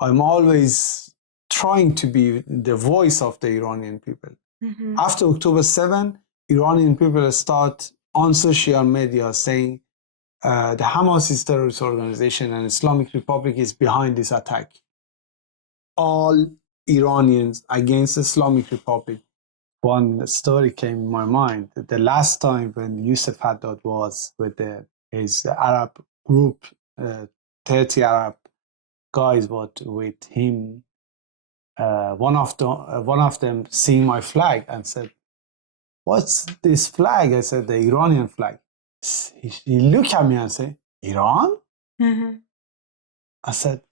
I'm always trying to be the voice of the Iranian people. After October 7, Iranian people start on social media saying the Hamas is terrorist organization and Islamic Republic is behind this attack. All Iranians against Islamic Republic. One story came in my mind. The last time when Yusuf Haddad was with his Arab group, 30 Arab guys were with him, one of them seen my flag and said, "What's this flag?" I said, "The Iranian flag." He looked at me and said, "Iran?" I said,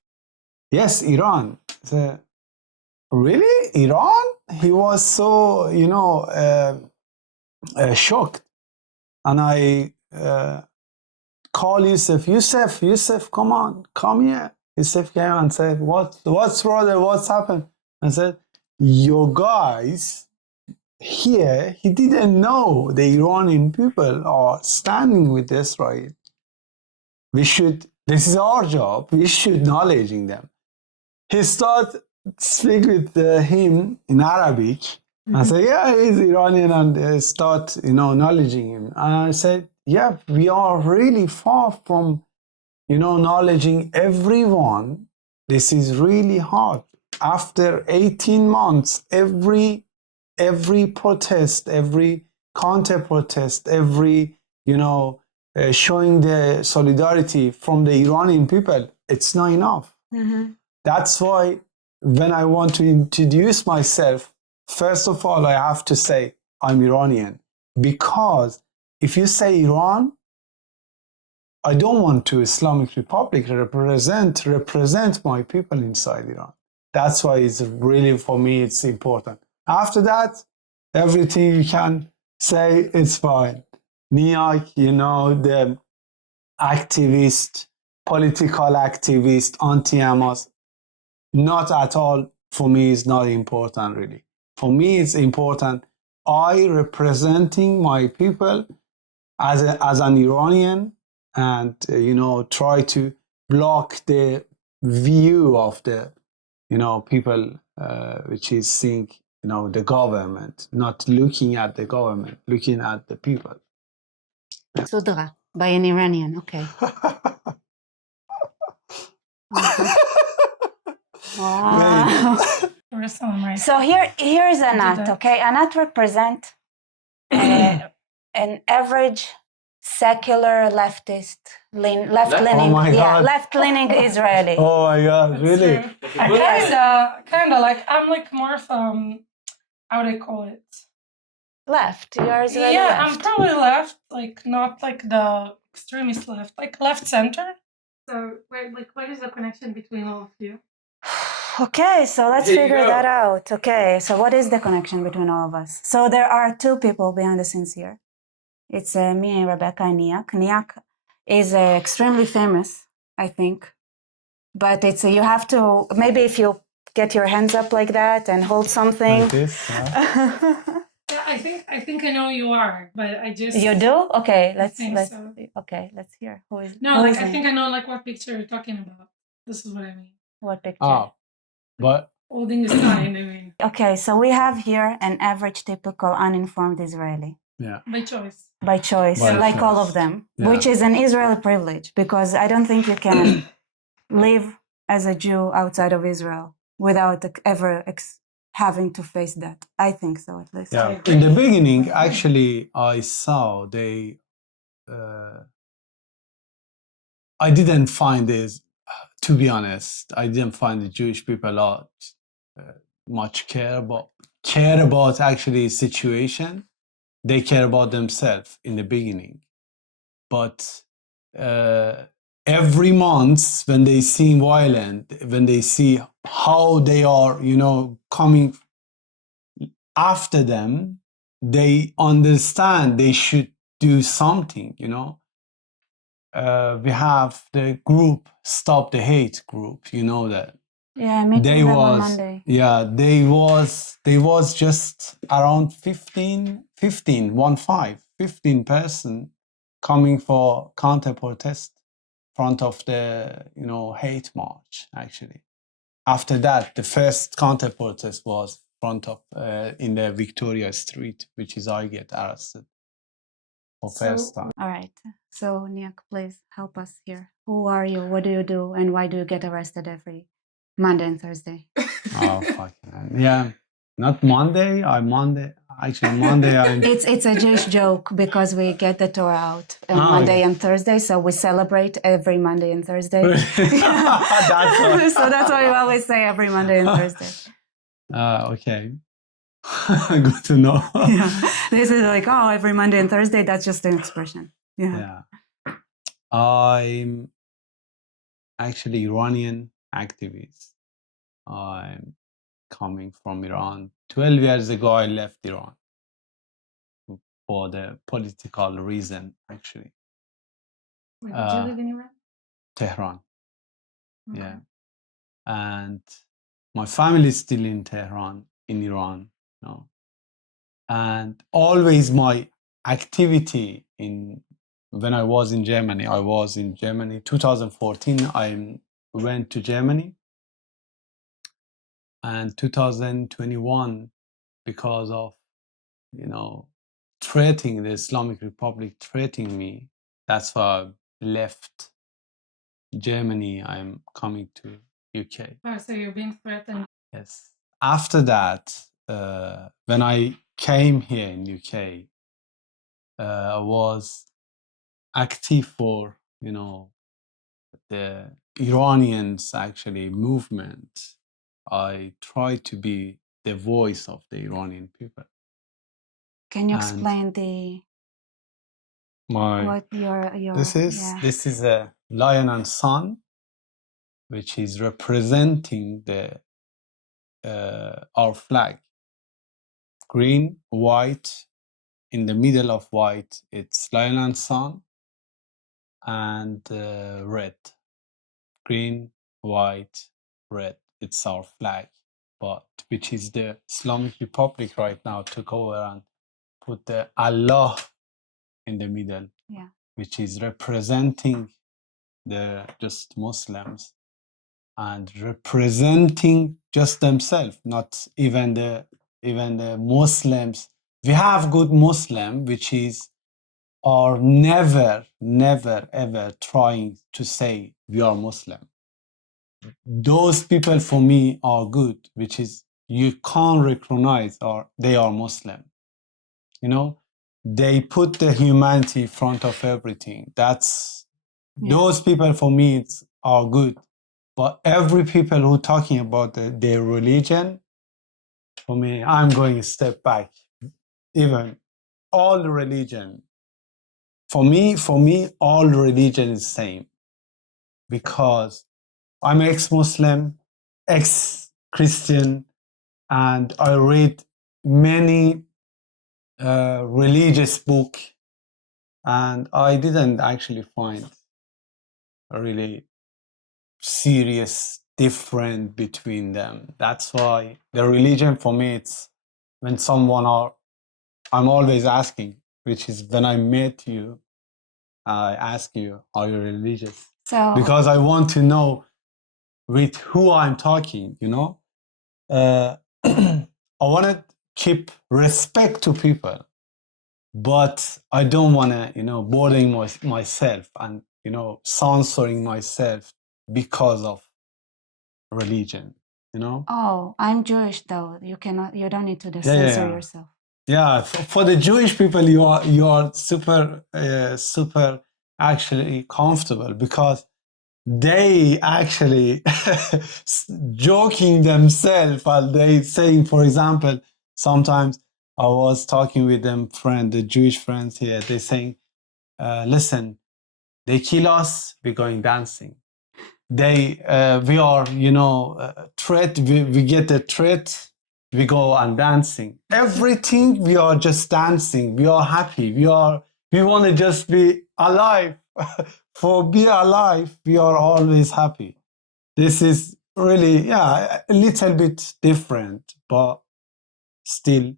"Yes, Iran." I said, "Really? Iran?" He was so, shocked. And I called Yusuf, Yusuf, come on, come here. Yusuf came and said, what's brother, what's happened? I said, your guys here, he didn't know the Iranian people are standing with Israel. This is our job, we should acknowledging them. He started speak with him in Arabic. I said, yeah, he's Iranian, and start, acknowledging him. And I said, yeah, we are really far from, acknowledging everyone. This is really hard. After 18 months, every protest, every counter protest, every, showing the solidarity from the Iranian people, it's not enough. That's why when I want to introduce myself, first of all, I have to say I'm Iranian. Because if you say Iran, I don't want to Islamic Republic represent my people inside Iran. That's why it's really, for me, it's important. After that, everything you can say, it's fine. Niyak, the activist, political activist, anti-Hamas, not at all, for me, is not important, really. For me, it's important. I representing my people as an Iranian and, try to block the view of the, people, which is seeing, the government, not looking at the government, looking at the people. Sudra, by an Iranian, okay. Wow. So here's Anat, okay? Anat represents an average secular left-leaning, left-leaning Israeli. Oh my God, really? Kind of like, I'm like more from, how would I call it? Left, you're Israeli. Yeah, left. I'm probably left, like not like the extremist left, like left center. So, what is the connection between all of you? Okay, so let's figure that out. Okay, so what is the connection between all of us? So there are two people behind the scenes here. It's me and Rebecca and Niyak. Niyak is extremely famous, I think. But it's you have to, maybe if you get your hands up like that and hold something. Like this, Yeah, I think I know who you are, but I just... You do? Okay, let's so. Okay, let's hear. Who is No, like I think I know like what picture you're talking about. This is what I mean. What picture? Oh, but holding the sign, I mean. Okay, so we have here an average typical uninformed Israeli. Yeah. By choice. By choice, like all of them, which is an Israeli privilege, because I don't think you can live as a Jew outside of Israel without ever having to face that. I think so, at least. Yeah. In the beginning, actually, I saw I didn't find this, to be honest, I didn't find the Jewish people a lot much care about actually situation. They care about themselves in the beginning. But every month when they see violent, when they see how they are, coming after them, they understand they should do something, we have the group Stop the Hate group, that. Yeah, I met them on Monday. Yeah, they was just around 15 person coming for counter protest front of the hate march, actually. after that, the first counter protest was front of in the Victoria Street, which is I get arrested for first time. All right. So Niyak, please help us here. Who are you? What do you do? And why do you get arrested every Monday and Thursday? Oh fucking hell. Yeah, not Monday. Actually, Monday. It's a Jewish joke because we get the Torah out on Monday and Thursday, so we celebrate every Monday and Thursday. That's why. So that's why we always say every Monday and Thursday. Okay. Good to know. Yeah. This is like, oh, every Monday and Thursday. That's just an expression. Yeah. I'm actually Iranian activist. I'm coming from Iran. 12 years ago, I left Iran for the political reason, actually. Where did you live in Iran? Tehran. Okay. Yeah. And my family is still in Tehran, in Iran. You know? And always my activity when I was in Germany, 2014, I went to Germany. And 2021, because of, threatening the Islamic Republic, threatening me, that's why I left Germany. I'm coming to UK. Oh, so you're being threatened. Yes. After that, when I came here in UK, I was active for, the Iranians actually movement. I tried to be the voice of the Iranian people. Can you explain what your This is a lion and sun, which is representing our flag. Green, white, in the middle of white, it's lion and sun, and red. Green, white, red. It's our flag, but which is the Islamic Republic right now took over and put the Allah in the middle, which is representing the just Muslims and representing just themselves, not even the Muslims. We have good Muslim, which are never ever trying to say we are Muslim. Those people for me are good, which is you can't recognize or they are Muslim. They put the humanity in front of everything. Those people for me are good. But every people who talking about their religion, for me, I'm going a step back. Even all the religion, for me, all religion is same. Because I'm ex-Muslim, ex-Christian, and I read many religious book, and I didn't actually find a really serious difference between them. That's why the religion for me, it's when I'm always asking, which is when I met you, I ask you, are you religious? Because I want to know with who I'm talking, I want to keep respect to people, but I don't want to, bothering myself and, censoring myself because of religion, Oh, I'm Jewish though. You don't need to censor yourself. Yeah, for the Jewish people, you are super actually comfortable because they actually joking themselves while they saying, for example, sometimes I was talking with them the Jewish friends here, they saying, listen, they kill us, we're going dancing. We are, threat, we get a threat, we go and dancing. Everything, we are just dancing, we are happy, we want to just be alive. For be alive, we are always happy. This is really, a little bit different, but still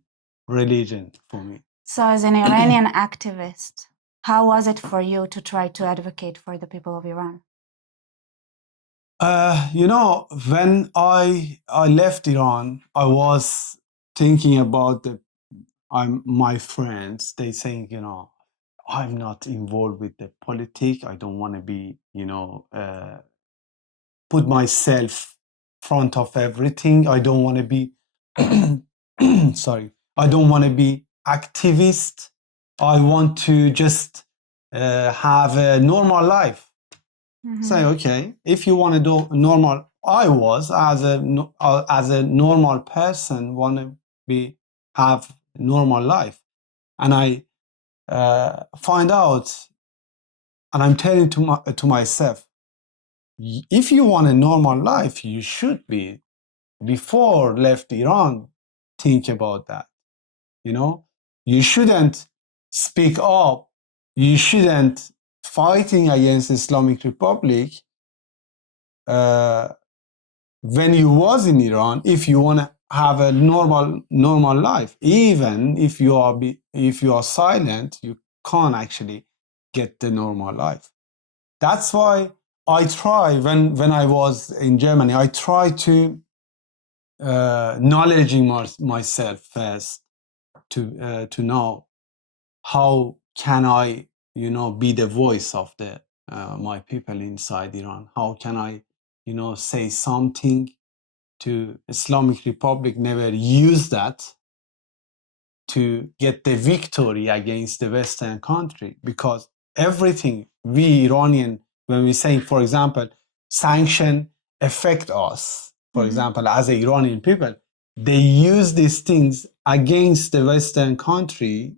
religion for me. So as an Iranian activist, how was it for you to try to advocate for the people of Iran? When I left Iran, I was thinking about my friends. They saying, I'm not involved with the politics. I don't want to be, put myself front of everything. I don't want to be, sorry, I don't want to be activist. I want to just have a normal life. Say, okay, if you want to do normal, I was as a normal person want to have normal life, and I find out, and I'm telling to myself, if you want a normal life, you should be before left Iran. Think about that. You shouldn't speak up. You shouldn't fighting against Islamic Republic. When you was in Iran, if you want to have a normal life, even if you are silent, you can't actually get the normal life. That's why I try when I was in Germany, I try to knowledging myself first to know how can I be the voice of the my people inside Iran. How can I say something to Islamic Republic never use that to get the victory against the Western country, because everything we Iranian, when we say, for example, sanction affect us, for example, as a Iranian people, they use these things against the Western country,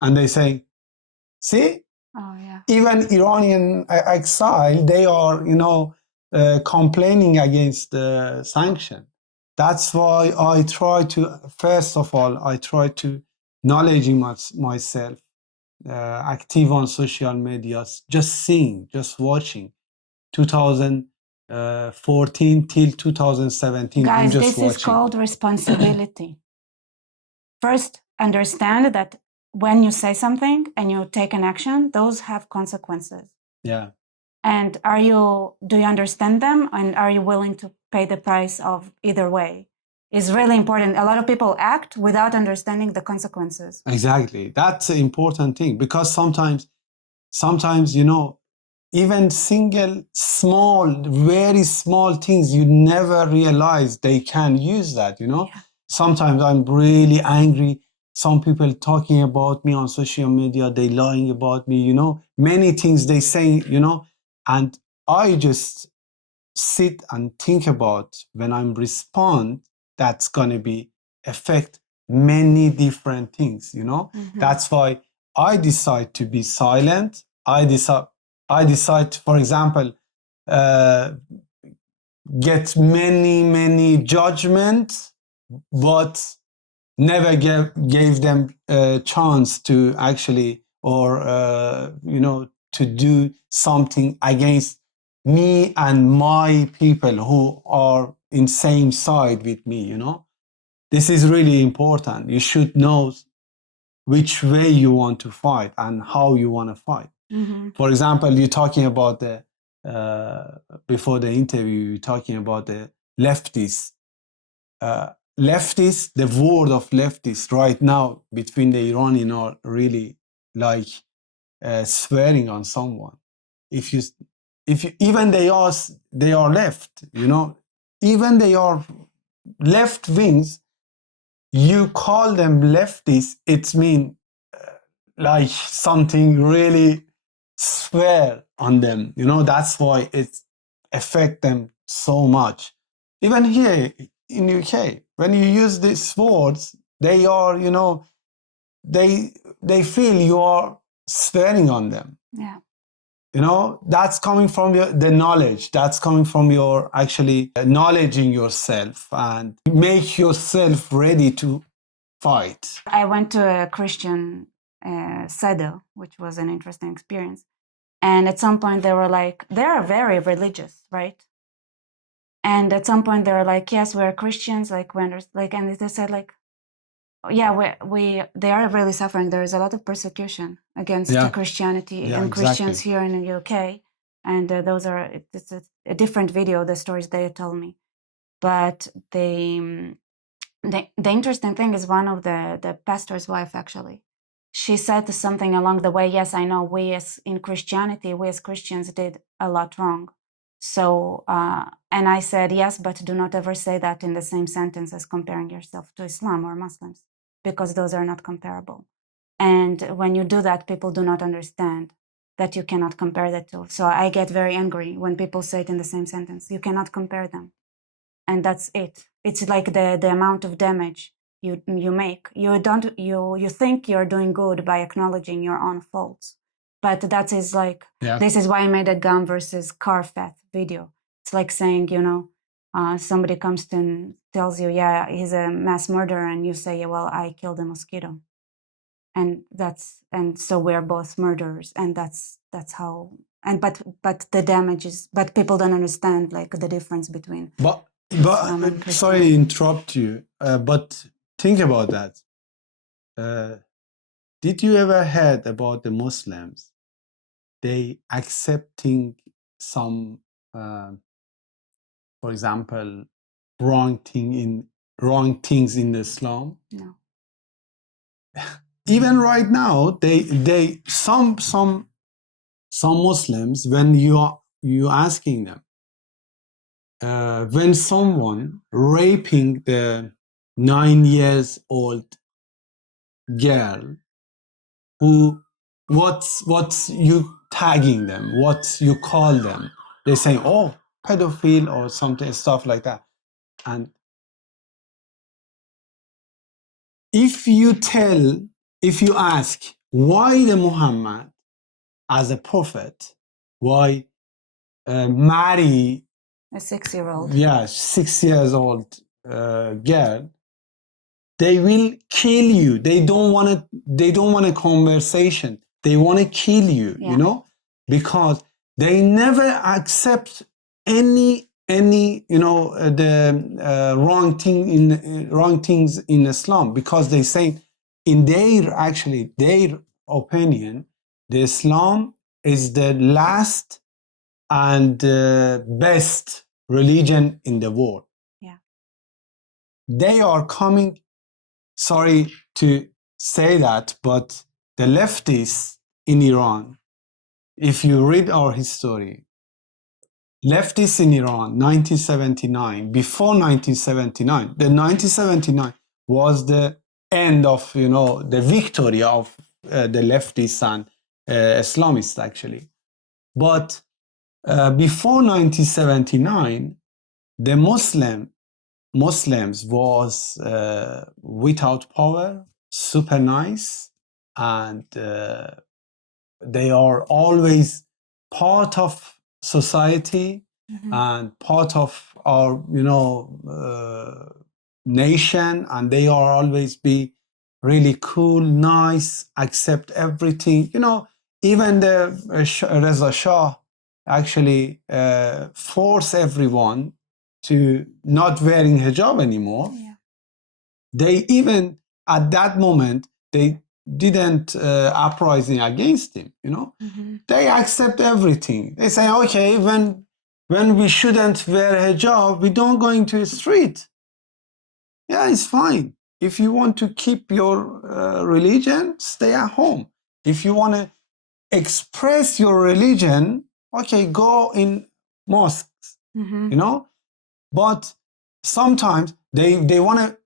and they say, see, even Iranian exile, they are, complaining against the sanction. That's why I try to, first of all, I try to knowledge myself, active on social media, just seeing, just watching. 2014 till 2017. Guys, I'm just this watching. is called responsibility. First, understand that when you say something and you take an action, those have consequences. Yeah. And do you understand them, and are you willing to pay the price of either way? It's really important. A lot of people act without understanding the consequences. Exactly. That's an important thing, because sometimes, even single small, very small things, you never realize they can use that, Yeah. Sometimes I'm really angry. Some people talking about me on social media, they lying about me, many things they say, and I just sit and think about when I'm respond, that's going to be affect many different things, That's why I decide to be silent. I decide, for example, get many judgments, but never gave them a chance to actually, or to do something against me and my people who are in same side with me. This is really important. You should know which way you want to fight and how you want to fight. For example, you're talking about the before the interview, you're talking about the leftists. Leftists, the word of leftists right now between the Iranian are really like swearing on someone. If you even they are left, even they are left wings, you call them leftists, it means like something really swear on them. That's why it affect them so much. Even here in UK, when you use these words, they are, they feel you are swearing on them. Yeah. That's coming from the knowledge. That's coming from your actually acknowledging yourself and make yourself ready to fight. I went to a Christian Seder, which was an interesting experience. And at some point they were like, they are very religious, right? And at some point they were like, yes, we're Christians, and they said like, yeah, they are really suffering. There is a lot of persecution against Christianity and Christians here in the UK. And a different video, the stories they told me. But the interesting thing is one of the pastor's wife, actually, she said something along the way, yes, I know we as Christians did a lot wrong. So, and I said, yes, but do not ever say that in the same sentence as comparing yourself to Islam or Muslims, because those are not comparable. And when you do that, people do not understand that you cannot compare the two. So I get very angry when people say it in the same sentence. You cannot compare them. And that's it. It's like the amount of damage you make. You think you're doing good by acknowledging your own faults. But that is like, this is why I made a gun versus car theft video. It's like saying, somebody comes to and tells you, yeah, he's a mass murderer, and you say, well, I killed a mosquito. And so we're both murderers, and that's how. And but the damage is, but people don't understand like the difference between. But sorry to interrupt you, but think about that. Did you ever heard about the Muslims? They accepting some, for example, wrong things in the Islam? No. Even right now, some Muslims, when you asking them, when someone raping the 9-year-old girl, what's you tagging them, what you call them, they say, oh, pedophile or something, stuff like that. And if you ask why the Muhammad as a prophet, why marry a 6-year-old, 6 years old girl, they will kill you. They don't want a conversation. They want to kill you, because they never accept any the wrong things in Islam, because they say in their opinion, the Islam is the last and best religion in the world. Yeah. They are coming, sorry to say that, but the leftists in Iran, if you read our history, leftists in Iran, 1979, before 1979, the 1979 was the end of, the victory of the leftists and Islamists, actually. But before 1979, the Muslims was without power, super nice, and they are always part of society and part of our nation, and they are always be really cool, nice, accept everything. Even the Reza Shah actually force everyone to not wearing hijab anymore. Yeah. They even at that moment they didn't uprising against him. They accept everything. They say, okay, when we shouldn't wear hijab, we don't go into the street. Yeah, it's fine. If you want to keep your religion, stay at home. If you want to express your religion, okay, go in mosques. But sometimes they want to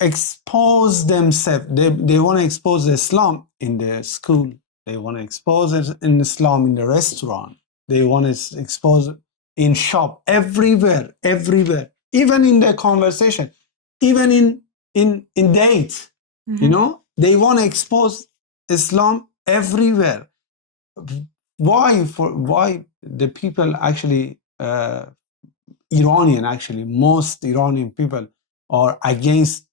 expose themselves. They want to expose Islam in the school. They want to expose it in Islam in the restaurant. They want to expose it in shop, everywhere. Even in the conversation, even in dates. They want to expose Islam everywhere. Why the people actually Iranian, actually most Iranian people are against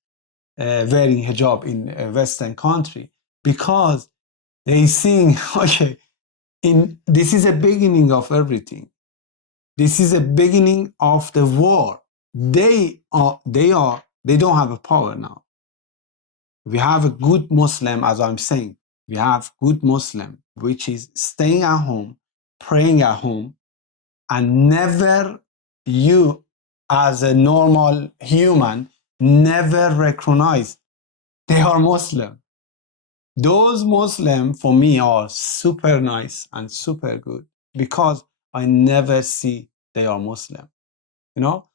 wearing hijab in a Western country? Because they think, okay, this is a beginning of everything. This is a beginning of the war. They don't have a power now. We have a good Muslim, as I'm saying. We have good Muslim, which is staying at home, praying at home, and never, you as a normal human, never recognize they are Muslim. Those Muslims for me are super nice and super good because I never see they are Muslim. You know,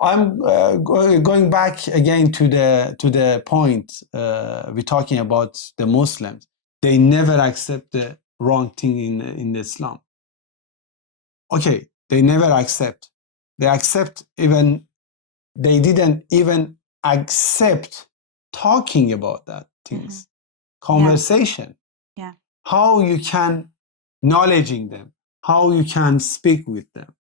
I'm going back again to the point we're talking about the Muslims. They never accept the wrong thing in Islam. Okay, they never accept. They accept even, they didn't even accept talking about that things. Conversation. Yeah. How you can knowledging them, how you can speak with them,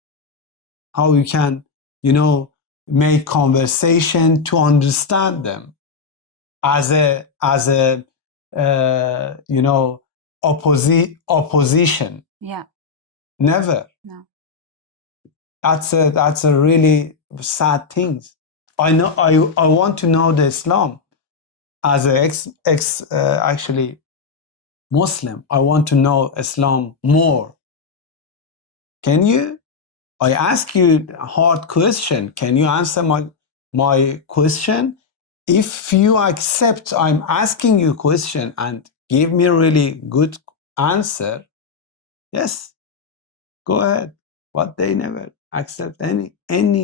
how you can, you know, make conversation to understand them as a you know, opposition. Yeah. Never. No. That's a really sad thing. I know. I want to know the Islam as a actually Muslim. I want to know Islam more. Can you? I ask you a hard question. Can you answer my question? If you accept, I'm asking you a question and give me a really good answer. Yes, go ahead. But they never accept any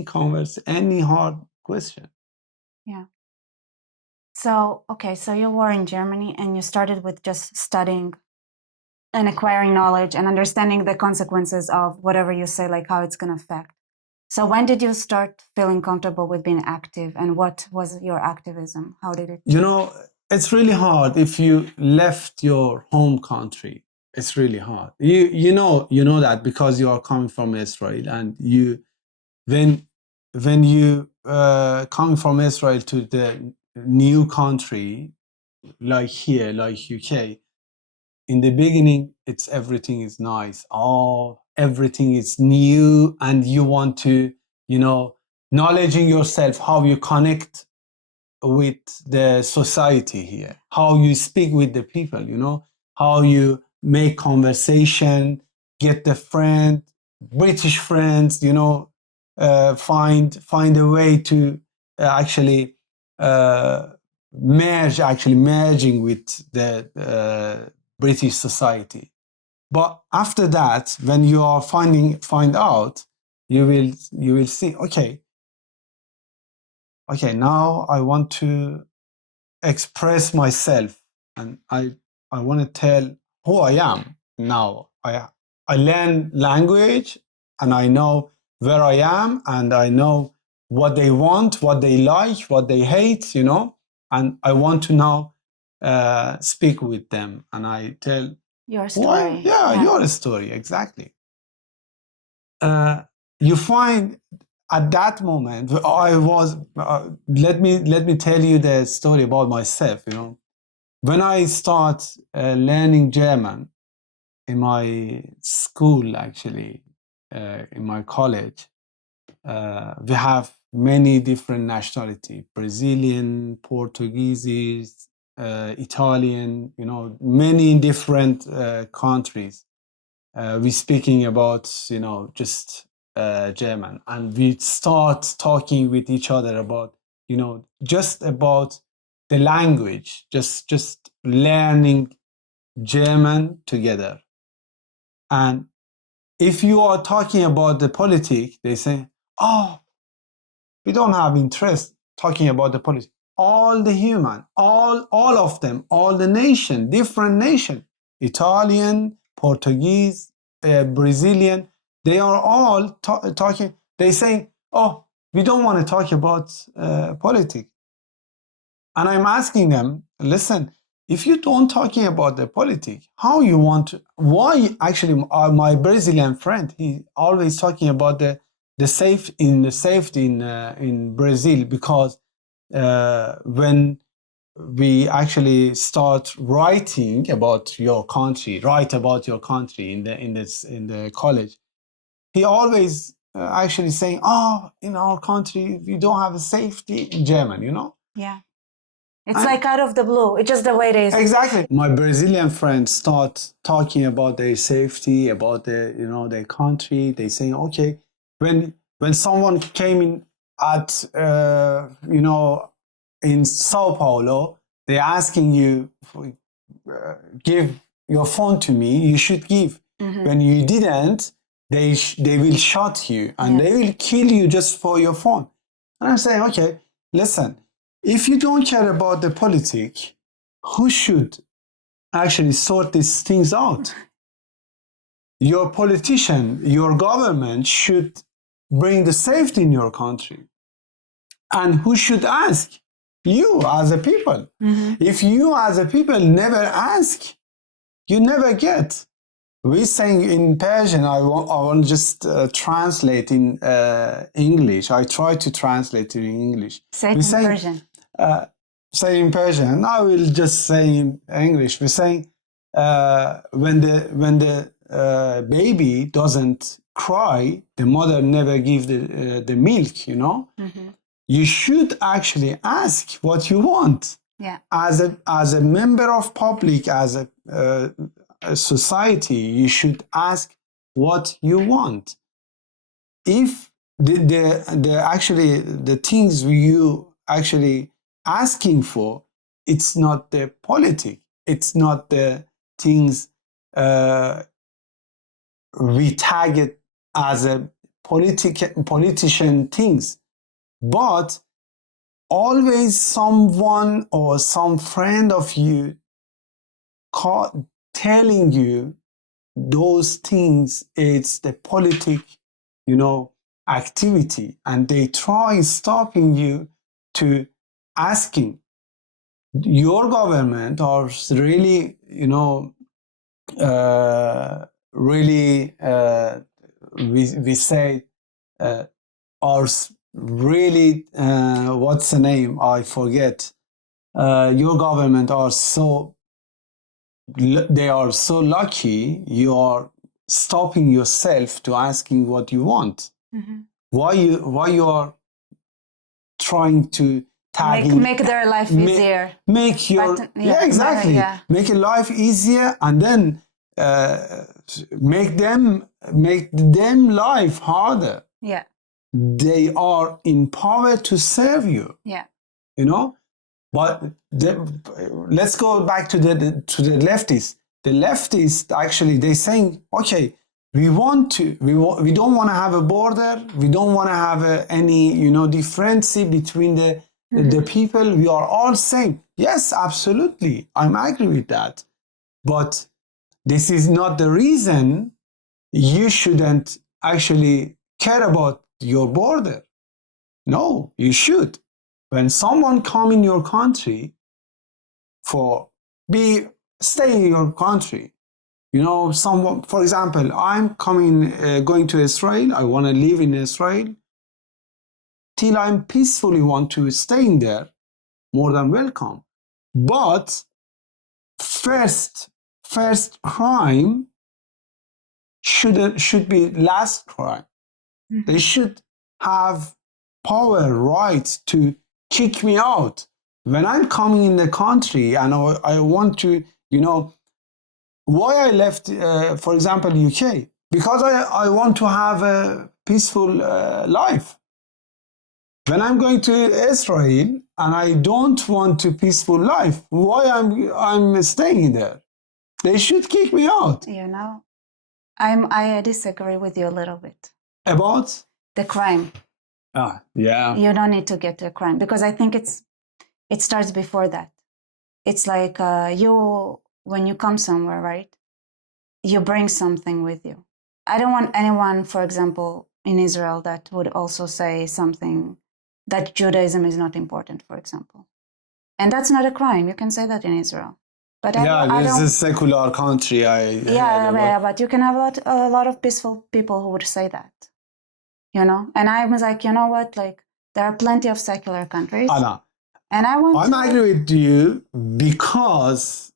hard question. Yeah. So, okay, so you were in Germany and you started with just studying and acquiring knowledge and understanding the consequences of whatever you say, like how it's going to affect. So when did you start feeling comfortable with being active, and what was your activism? How did it? You know, it's really hard if you left your home country. It's really hard. You know that because you are coming from Israel, and when you coming from Israel to the new country like here, like UK, in the beginning, it's everything is nice. Oh, everything is new, and you want to, you know, knowledging yourself how you connect with the society here, how you speak with the people, you know, how you make conversation, get the friend, British friends, you know, find a way to actually merging with the British society. But after that, when you are find out, you will see, okay, now I want to express myself, and I want to tell who I am. Now I learn language, and I know where I am, and I know what they want, what they like, what they hate, you know, and I want to now speak with them, and I tell Your story. your story, exactly. You find at that moment, I was. Let me tell you the story about myself. You know, when I start learning German in my school, actually, in my college, we have many different nationality: Brazilian, Portuguese, Italian. You know, many different countries. We speaking about, you know, just German, and we start talking with each other about, you know, just about the language, just learning German together. And if you are talking about the politics, they say, oh, we don't have interest talking about the politics. All the human, all of them, all the nation, different nation, Italian, Portuguese, Brazilian, they are all talking. They say, oh, we don't want to talk about politics. And I'm asking them, listen, if you don't talking about the politics, how you want to, why actually my Brazilian friend, he always talking about the safety in Brazil, because when we actually start writing about your country, write about your country in the college, he always actually saying, oh, in our country we don't have a safety in German, you know. Yeah. It's like out of the blue. It's just the way it is. Exactly. My Brazilian friends start talking about their safety, about their, their country. They say, okay, when someone came in at, in Sao Paulo, they're asking you, give your phone to me, you should give. When you didn't, they will shot you and they will kill you just for your phone. And I'm saying, okay, listen, if you don't care about the politics, who should actually sort these things out? Your politician, your government should bring the safety in your country. And who should ask? You as a people. If you as a people never ask, you never get. We saying in Persian, I want just translate in English. I try to translate in English. Say it in Persian. Say in Persian. I will just say in English. We're saying when the baby doesn't cry, the mother never give the milk. You should actually ask what you want. Yeah. As a member of public, as a society, you should ask what you want. If the things you actually asking for, it's not the politic, it's not the things we tag it as a politician things, but always someone or some friend of you telling you those things, it's the politic, activity, and they try stopping you to asking. Your government or really, really, we say, are really, what's the name? I forget. Your government are they are so lucky you are stopping yourself to asking what you want. Why you are trying to make their life easier. Make your exactly. Yeah. Make your life easier, and then make them life harder. Yeah. They are in power to serve you. Yeah. But let's go back to the leftists. The leftists actually, they're saying, okay, we don't want to have a border. We don't want to have any difference between the people. We are all same. Yes, absolutely, I'm agree with that. But this is not the reason you shouldn't actually care about your border. No, you should. When someone come in your country stay in your country, someone, for example, I'm going to Israel. I want to live in Israel. Till I'm peacefully want to stay in there, more than welcome. But first crime should be last crime. They should have power, right to kick me out. When I'm coming in the country and I want to, why I left, for example, UK? Because I want to have a peaceful life. When I'm going to Israel and I don't want a peaceful life, why I'm staying there? They should kick me out. I disagree with you a little bit. About? The crime. Yeah. You don't need to get to a crime, because I think it starts before that. It's like when you come somewhere, right? You bring something with you. I don't want anyone, for example, in Israel that would also say something that Judaism is not important, for example. And that's not a crime. You can say that in Israel. But this is a secular country. But you can have a lot of peaceful people who would say that. And I was like, you know what? Like, there are plenty of secular countries. Anna, and I'm agree with you, because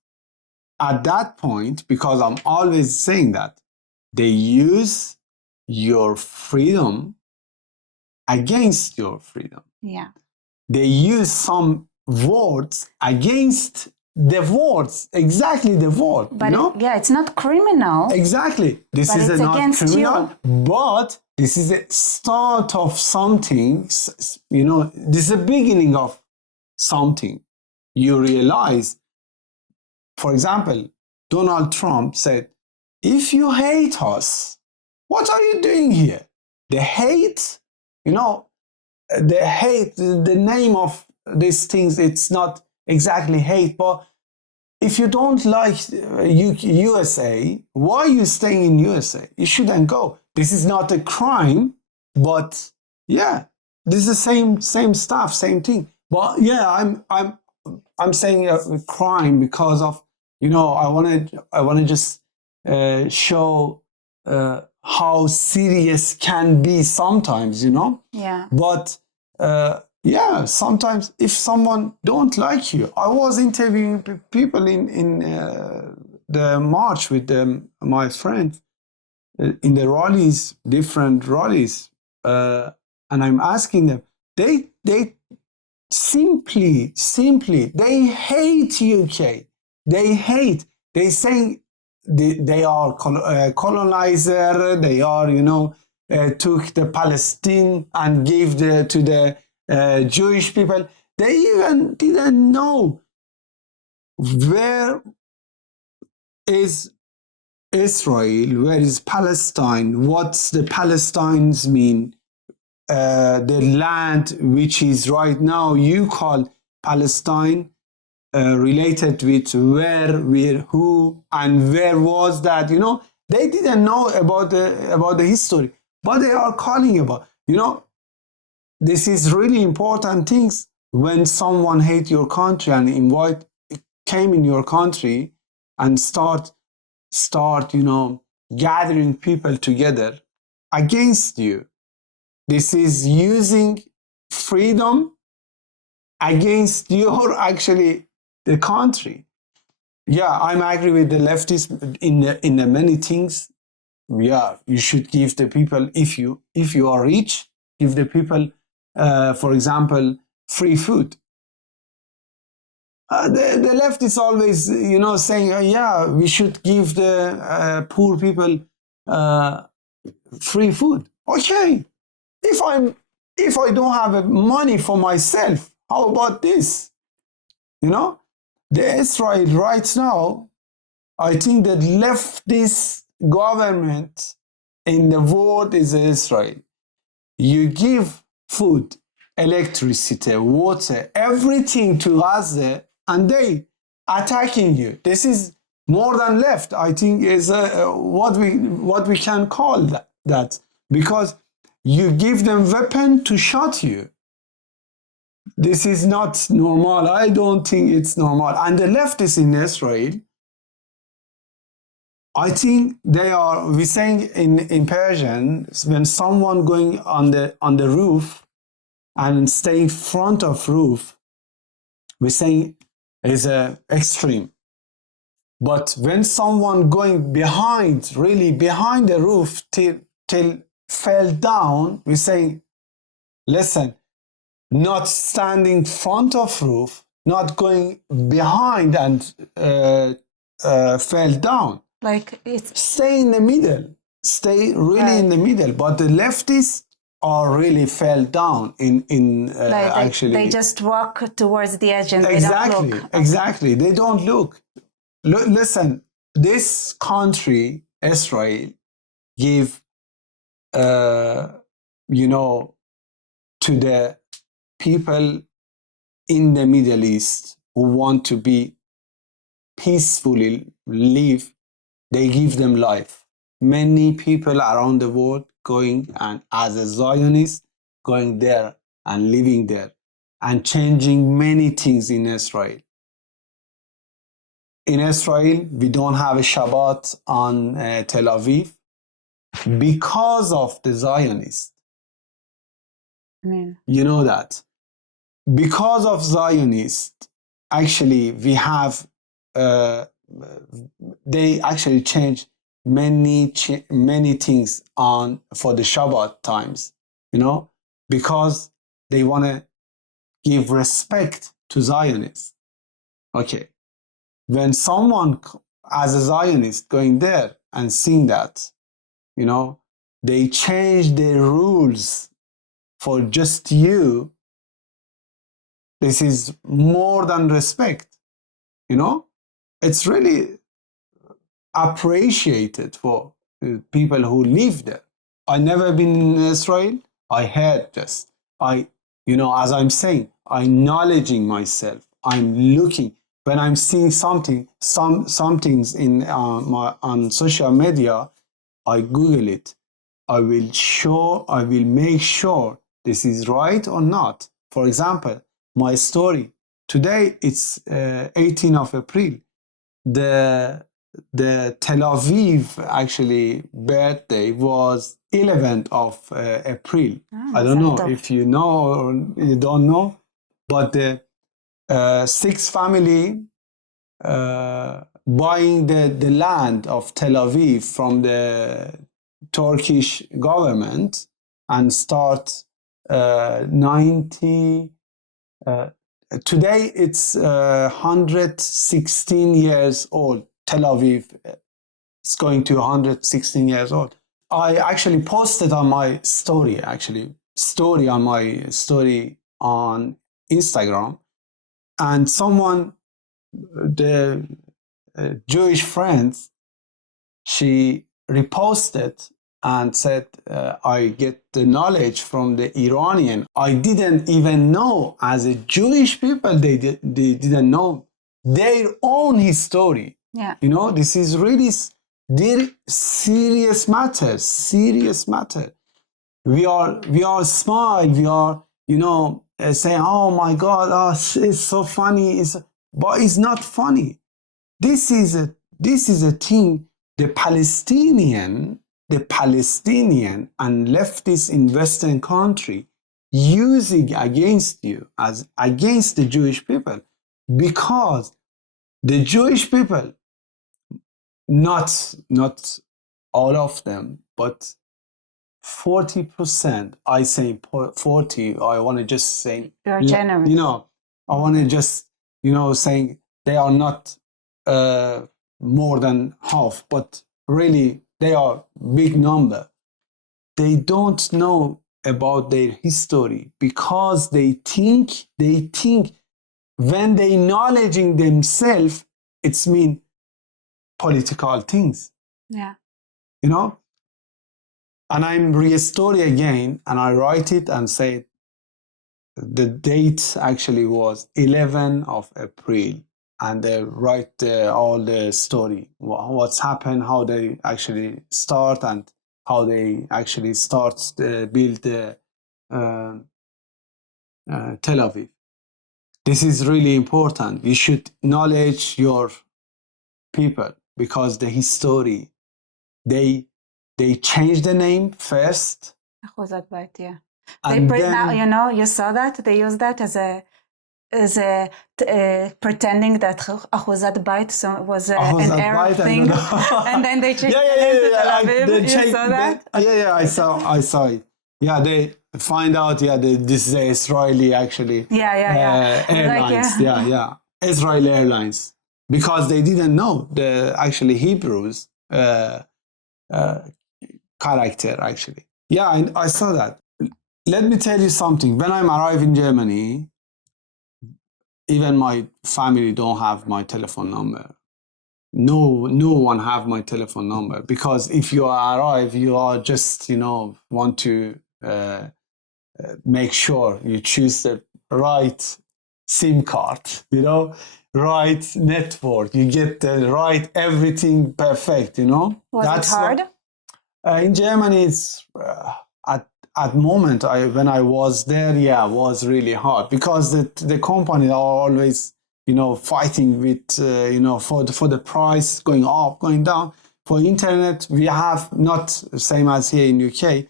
at that point, because I'm always saying that, they use your freedom against your freedom. Yeah. They use some words against the words, exactly the word. But you know? it's not criminal. Exactly. This But is it's not against criminal, but this is a start of something. You know, this is the beginning of something. You realize, for example, Donald Trump said, if you hate us, what are you doing here? The hate, you know, the hate, the name of these things, it's not exactly hate, but if you don't like USA, why are you staying in USA? You shouldn't go. This is not a crime, but yeah, this is the same stuff, same thing. But yeah, I'm saying a crime because of, you know, I want to just show how serious can be sometimes, you know. Yeah. But yeah, sometimes if someone don't like you, I was interviewing people in the march with my friends in the rallies, different rallies, and I'm asking them. They simply they hate UK. They hate. They saying they are colonizer. They are, you know, took the Palestine and gave to the Jewish people. They even didn't know where is Israel, where is Palestine, what's the Palestines mean, the land which is right now you call Palestine, related with where, who, and where was that, you know. They didn't know about the history, but they are calling about, you know. This is really important things when someone hate your country and came in your country and start, you know, gathering people together against you. This is using freedom against your actually the country. Yeah, I'm agree with the leftists in the many things. Yeah, you should give the people, if you are rich, give the people, for example, free food. The left is always, you know, saying, yeah, we should give the poor people free food. Okay, if I don't have money for myself, how about this? You know, the Israel right now, I think the leftist government in the world is Israel. You give food, electricity, water, everything to Gaza, and they attacking you. This is more than left. I think is what we can call that because you give them weapon to shoot you. This is not normal. I don't think it's normal. And the leftists in Israel, I think they are, we saying in Persian, when someone going on the roof and stay in front of roof, we saying is a extreme. But when someone going behind, really behind the roof till fell down, we say, listen, not standing front of roof, not going behind and fell down. Like it's Stay in the middle. Stay really in the middle. But the leftists are really fell down in actually. They just walk towards the edge and Exactly, they don't look. exactly. They don't look. Listen, this country, Israel, give, you know, to the people in the Middle East who want to be peacefully live, they give them life. Many people around the world going and as a Zionist, going there and living there and changing many things in Israel. In Israel, we don't have a Shabbat on Tel Aviv because of the Zionists. You know that. Because of Zionists, actually, we have, they actually changed many things on for the Shabbat times, you know, because they want to give respect to Zionists. Okay. When someone as a Zionist going there and seeing that, you know, they change their rules for just you, this is more than respect, you know? It's really appreciated for people who live there. I never been in Israel. I heard just, as I'm saying, I'm knowledging myself. I'm looking. When I'm seeing something, some things on social media, I Google it. I will make sure this is right or not. For example, my story. Today, it's 18th of April. The Tel Aviv actually birthday was 11th of April. I don't know if you know or you don't know, but the six family buying the land of Tel Aviv from the Turkish government and start 90. Today it's 116 years old. Tel Aviv is going to 116 years old. I actually posted on my story on Instagram, and someone, the Jewish friends, she reposted and said, I get the knowledge from the Iranian. I didn't even know, as a Jewish people, they didn't know their own history. Yeah. You know, this is really serious matter. We are smile, we are, saying, oh my God, it's so funny. But it's not funny. This is a thing the Palestinian and leftists in Western country using against you, as against the Jewish people, because the Jewish people, not all of them, but 40%, I say 40, I want to just say, you're generous. I want to just, saying they are not more than half, but really they are big number. They don't know about their history because they think when they knowledging themselves, it's mean political things. Yeah. And I'm re-story again, and I write it and say the date actually was 11th of April. And they write all the story, what's happened, how they actually start, and how they actually start build Tel Aviv. This is really important. You should knowledge your people, because the history, they change the name first. Yeah. Now, you saw that they use that as pretending that Ahuzat Bait was an Arab thing, and then they changed the name to Tel Aviv. You saw that? I saw it. Yeah, they find out. Yeah, this is a Israeli actually. Airlines. Israeli Airlines, because they didn't know the actually Hebrews character actually. Yeah, I saw that. Let me tell you something. When I'm arrived in Germany, even my family don't have my telephone number. No one have my telephone number, because if you arrive, you are just, want to make sure you choose the right SIM card, right network. You get the right everything perfect, Was it hard? In Germany, it's at moment when I was there, was really hard, because the company are always, fighting with, for the price going up, going down. For internet, we have not same as here in UK.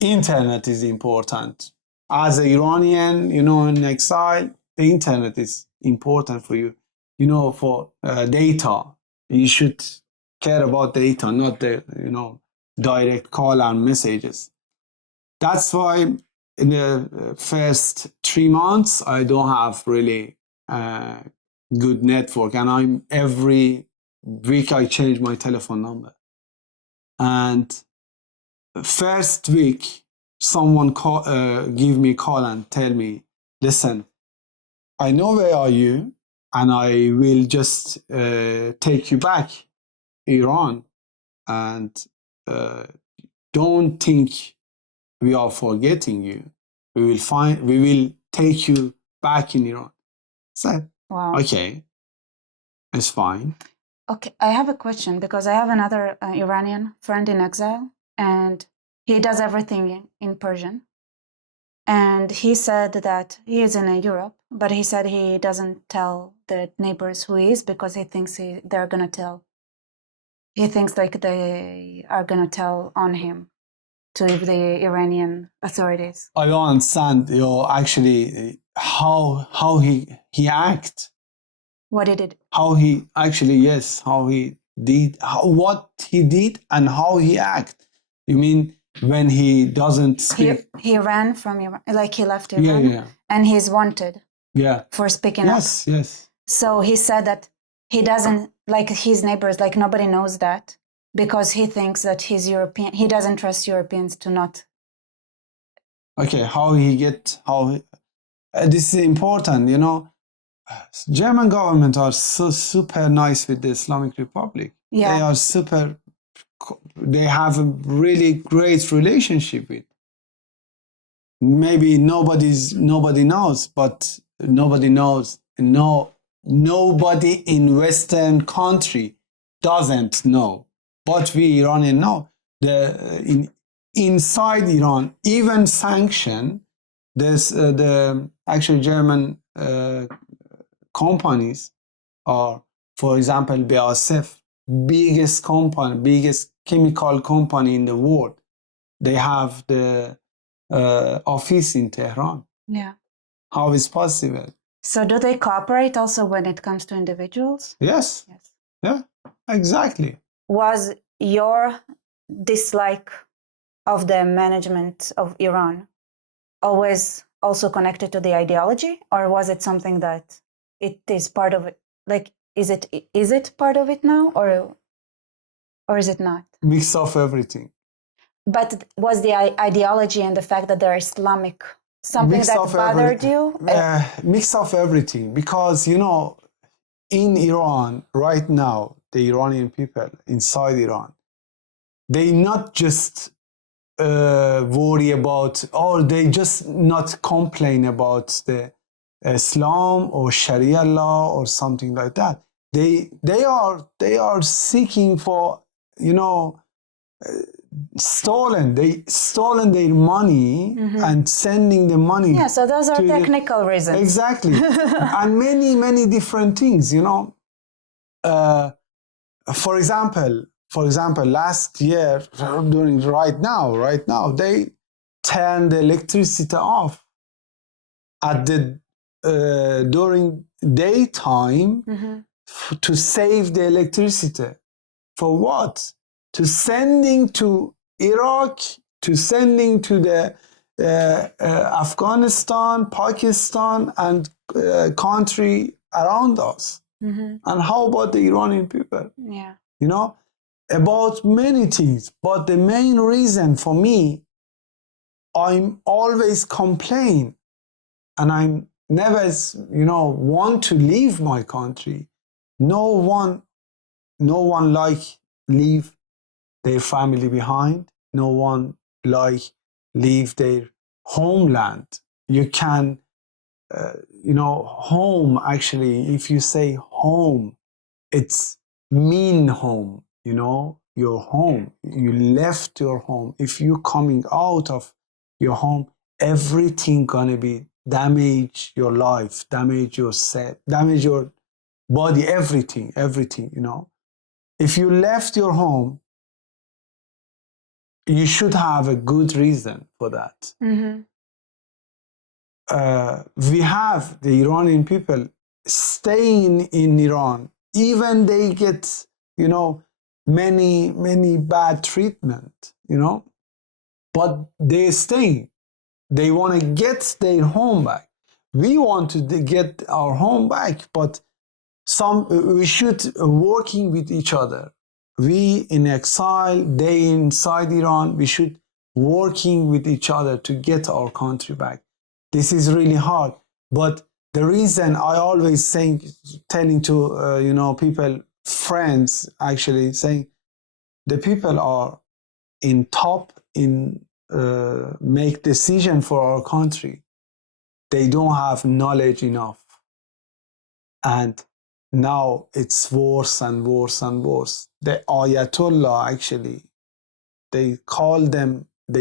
Internet is important. As an Iranian, in exile, the internet is important for you. For data, you should care about data, not the, direct call and messages. That's why in the first 3 months, I don't have really good network, and every week I change my telephone number. And first week, someone give me a call and tell me, listen, I know where are you, and I will just take you back Iran, and don't think we are forgetting you. We will take you back in Iran. Said, Wow. okay, it's fine. Okay, I have a question because I have another Iranian friend in exile, and he does everything in Persian. And he said that he is in Europe, but he said he doesn't tell the neighbors who he is because he thinks they're gonna tell. He thinks like they are gonna tell on him to the Iranian authorities. I don't understand, actually how he act. What did it? How he actually, yes, how he did, what he did, and how he act. You mean when he doesn't speak? He ran from Iran, like he left Iran, and he's wanted for speaking up. Yes. So he said that he doesn't, like his neighbors, like nobody knows that because he thinks that he's European. He doesn't trust Europeans to not. Okay, this is important, German government are so super nice with the Islamic Republic. Yeah. They have a really great relationship with. Maybe nobody knows, but nobody knows. Nobody in Western country doesn't know. But we Iranian know. Inside Iran, even sanction, there's the actual German companies are, for example, BASF, biggest chemical company in the world. They have the office in Tehran. Yeah. How is possible? So do they cooperate also when it comes to individuals? Yes. Yeah, exactly. Was your dislike of the management of Iran always also connected to the ideology, or was it something that it is part of it? Like, is it part of it now, or is it not? Mix of everything. But was the ideology and the fact that they're Islamic something that bothered you? Mix of everything, because in Iran right now, the Iranian people inside Iran, they not just worry about, or they just not complain about the Islam or Sharia law or something like that. They are seeking for stolen their money and sending the money. Yeah, so those are technical reasons. Exactly. And many different things, for example, last year, right now, they turned the electricity off at during daytime to save the electricity. For what? To sending to Iraq, to sending to the Afghanistan, Pakistan, and country around us. And how about the Iranian people? Yeah. About many things. But the main reason for me, I'm always complain, and I never, want to leave my country. No one like leave their family behind. No one like leave their homeland. You can, home, actually, if you say home, it's mean home, your home. You left your home. If you're coming out of your home, everything gonna be damage your life, damage yourself, damage your body, everything, If you left your home, you should have a good reason for that. We have the Iranian people staying in Iran, even they get, many bad treatment, but they stay. They want to get their home back. We want to get our home back, but we should working with each other. We in exile, they inside Iran, we should working with each other to get our country back. This is really hard, but the reason I always telling to people, friends, actually saying the people are in top in make decision for our country. They don't have knowledge enough, and now it's worse and worse and worse. The Ayatollah, actually, they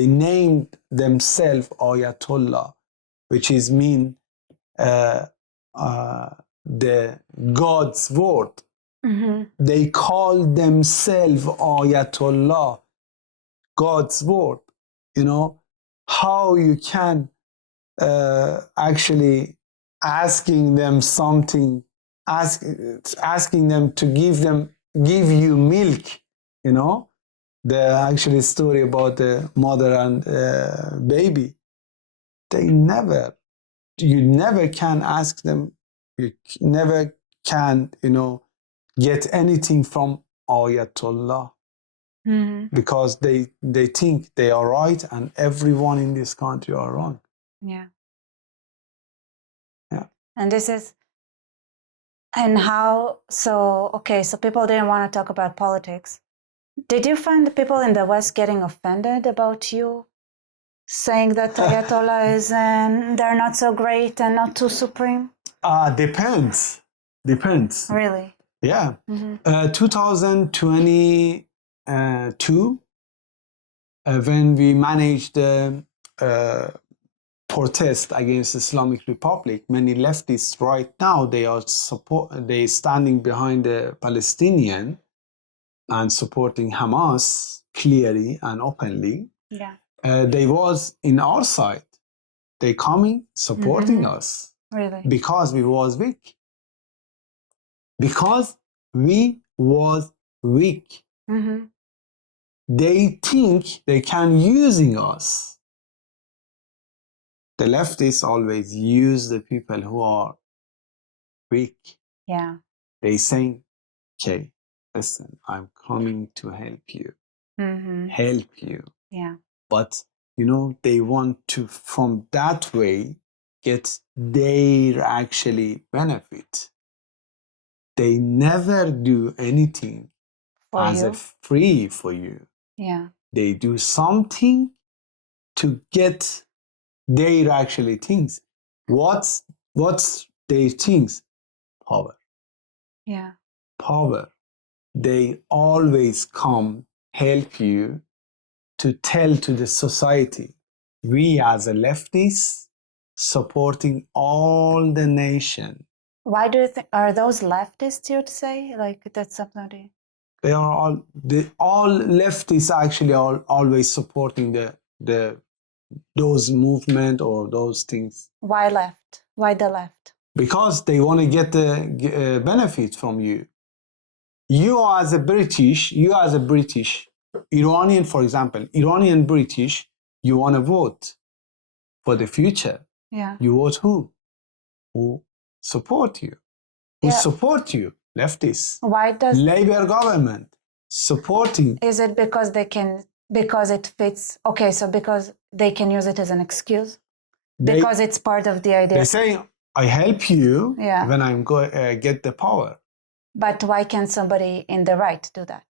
named themselves Ayatollah, which is mean the God's word. Mm-hmm. They call themselves Ayatollah, God's word. How you can actually asking them something, asking them to give you milk, the actually story about the mother and baby. You never can ask them, you never can, get anything from Ayatollah. Mm-hmm. Because they think they are right and everyone in this country are wrong. Yeah. Yeah. And so people didn't want to talk about politics. Did you find the people in the West getting offended about you saying that Ayatollah they're not so great and not too supreme? Depends. Really? Yeah. Mm-hmm. 2022, when we managed the protest against Islamic Republic, many leftists right now, they standing behind the Palestinian and supporting Hamas clearly and openly. Yeah. They was in our side. They coming supporting Mm-hmm. us. Really? Because we was weak. Because we was weak. Mm-hmm. They think they can using us. The leftists always use the people who are weak. Yeah. They say, okay, listen, I'm coming to help you. Mm-hmm. Help you. Yeah. But, they want to, from that way, get their actually benefit. They never do anything as a free for you. Yeah. They do something to get their actually things. What's their things? Power. Yeah. Power. They always come help you to tell to the society, we as a leftists supporting all the nation. Why do you think, are those leftists, you'd say? Like that's somebody? They are all leftists actually are always supporting those movement or those things. Why left? Why the left? Because they want to get the benefit from you. You as a British, Iranian, for example, Iranian British, you want to vote for the future. Yeah. You vote who? Who support you? Who support you? Leftists. Why does Labour government supporting? Is it because because it fits? Okay, so because they can use it as an excuse? Because it's part of the idea. They say, I help you Yeah. when I'm get the power. But why can't somebody in the right do that?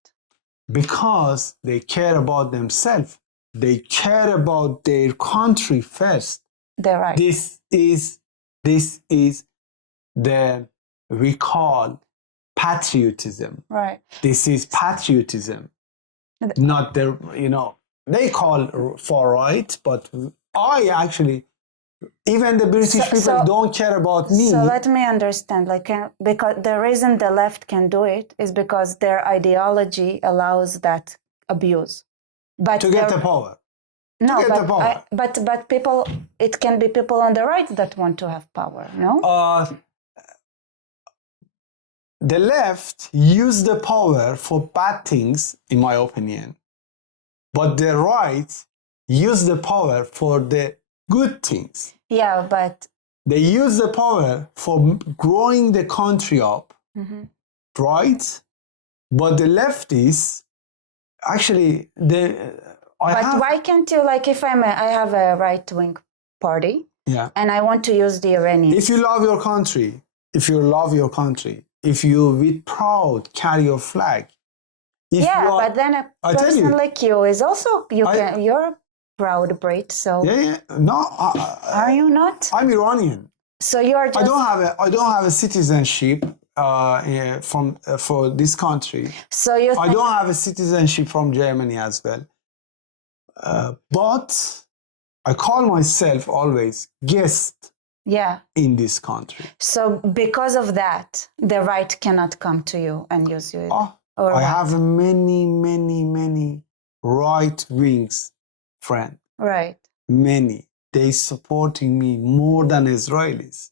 Because they care about themselves. They care about their country first. The right. This is we call patriotism. Right. This is patriotism. Not they call for right, but I actually, even the British people don't care about me. So let me understand, because the reason the left can do it is because their ideology allows that abuse. But to get the power. No, but people, it can be people on the right that want to have power, no? The left use the power for bad things, in my opinion. But the right use the power for the good things. Yeah, but They use the power for growing the country up, right? But the leftists, actually, why can't you, like, if I have a right-wing party, yeah. and I want to use the Iranians. If you love your country, if you with proud carry your flag. But then a person like you is also, you're a proud Brit, so. Yeah. No. Are you not? I'm Iranian. So you're just. I don't have a citizenship for this country. So you. I don't have a citizenship from Germany as well. But I call myself always guest. Yeah. In this country. So because of that, the right cannot come to you and use you. I have many right wings friends. Right. Many. They supporting me more than Israelis.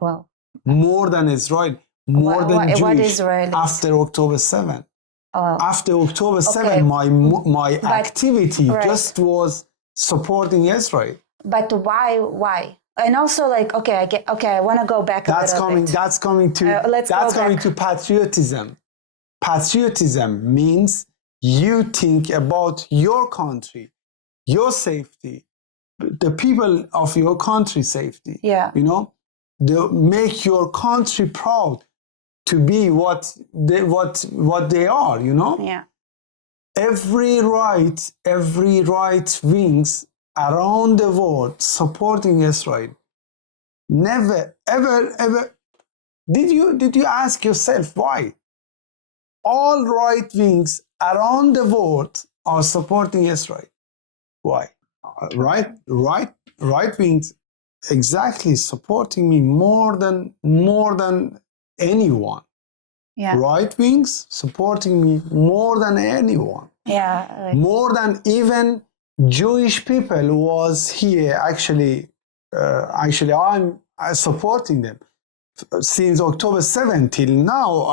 Well. More than Israel. More than Jewish. What Israelis? After October 7. After October 7, okay. my activity just was supporting Israel. But why? And also, like, I want to go back that's a little coming, bit. That's coming to patriotism. Patriotism means you think about your country, your safety, the people of your country's safety. Yeah. You know, they make your country proud to be what they are, you know? Yeah. Every right wings around the world supporting Israel. Never, ever. Did you ask yourself why? All right wings around the world are supporting Israel. Why? Right wings exactly supporting me more than anyone. Yeah. Right wings supporting me more than anyone. Yeah. More than even Jewish people was here. Actually, I'm supporting them since October 7 till now.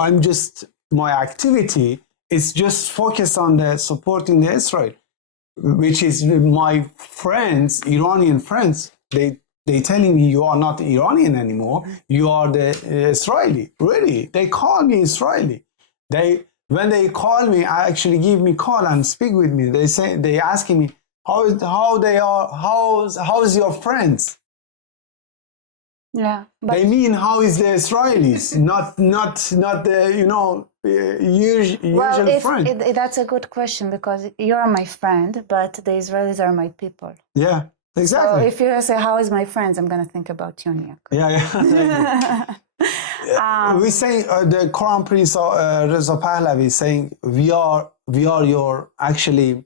My activity is just focused on the supporting the Israel, which is my friends, Iranian friends. They telling me you are not Iranian anymore. You are the Israeli. Really, they call me Israeli. When they call me, actually give me call and speak with me. They asking me how they are. How's your friends? Yeah. They mean how is the Israelis, not the usual friend. That's a good question because you're my friend, but the Israelis are my people. Yeah. Exactly. So if you say, how is my friends? I'm going to think about you, Niyak. Yeah. We say the Quran Prince Reza Pahlavi saying we are your actually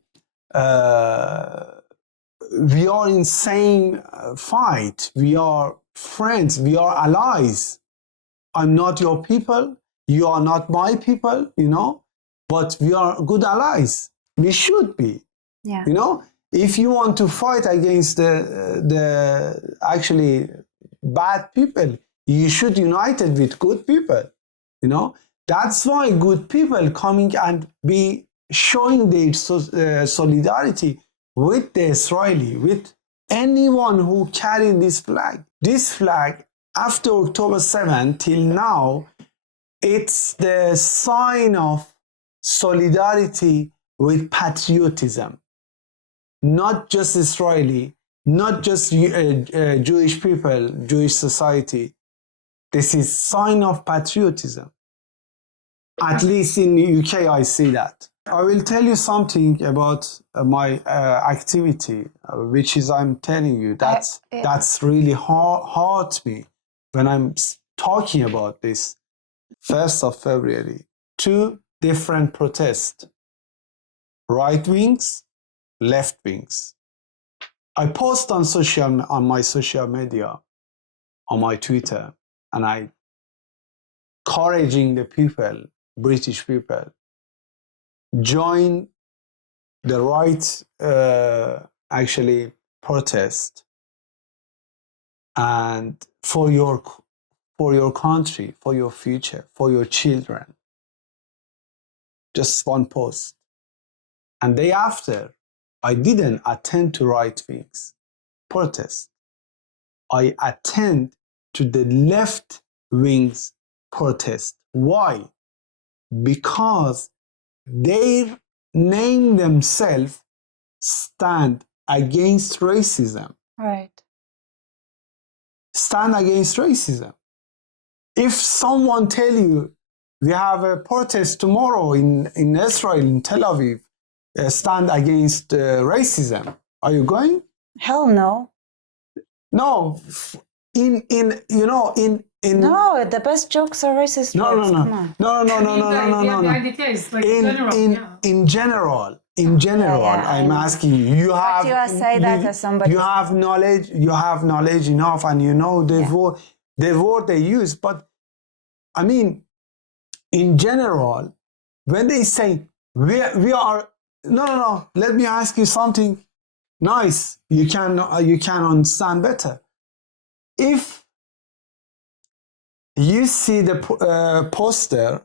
we are in same fight. We are friends. We are allies. I'm not your people. You are not my people. But we are good allies. We should be. Yeah. If you want to fight against the actually bad people, you should unite it with good people. That's why good people coming and be showing their solidarity with the Israeli, with anyone who carries this flag. This flag, after October 7 till now, it's the sign of solidarity with patriotism. Not just Israeli, not just Jewish people, Jewish society. This is sign of patriotism. At least in the UK, I see that. I will tell you something about my activity, which is I'm telling you that's really hurt me when I'm talking about this. 1st of February, 2 different protests, right wings, left wings. I post on my social media, on my Twitter, and I encouraging the people, British people, join the right actually protest and for your country, for your future, for your children. Just one post. And day after, I didn't attend to right wings. protest. I attend to the left wing's protest. Why? Because they name themselves stand against racism. Right. Stand against racism. If someone tell you we have a protest tomorrow in Israel, in Tel Aviv, stand against racism, are you going? Hell no. No. In No, the best jokes are racist no, jokes. no, Come on. no. The idea is like In general, I'm asking you. You have. But you say that as somebody. You have knowledge. You have knowledge enough, and you know the word they use. But I mean, in general, when they say we are no. Let me ask you something nice. You can understand better. If you see the poster,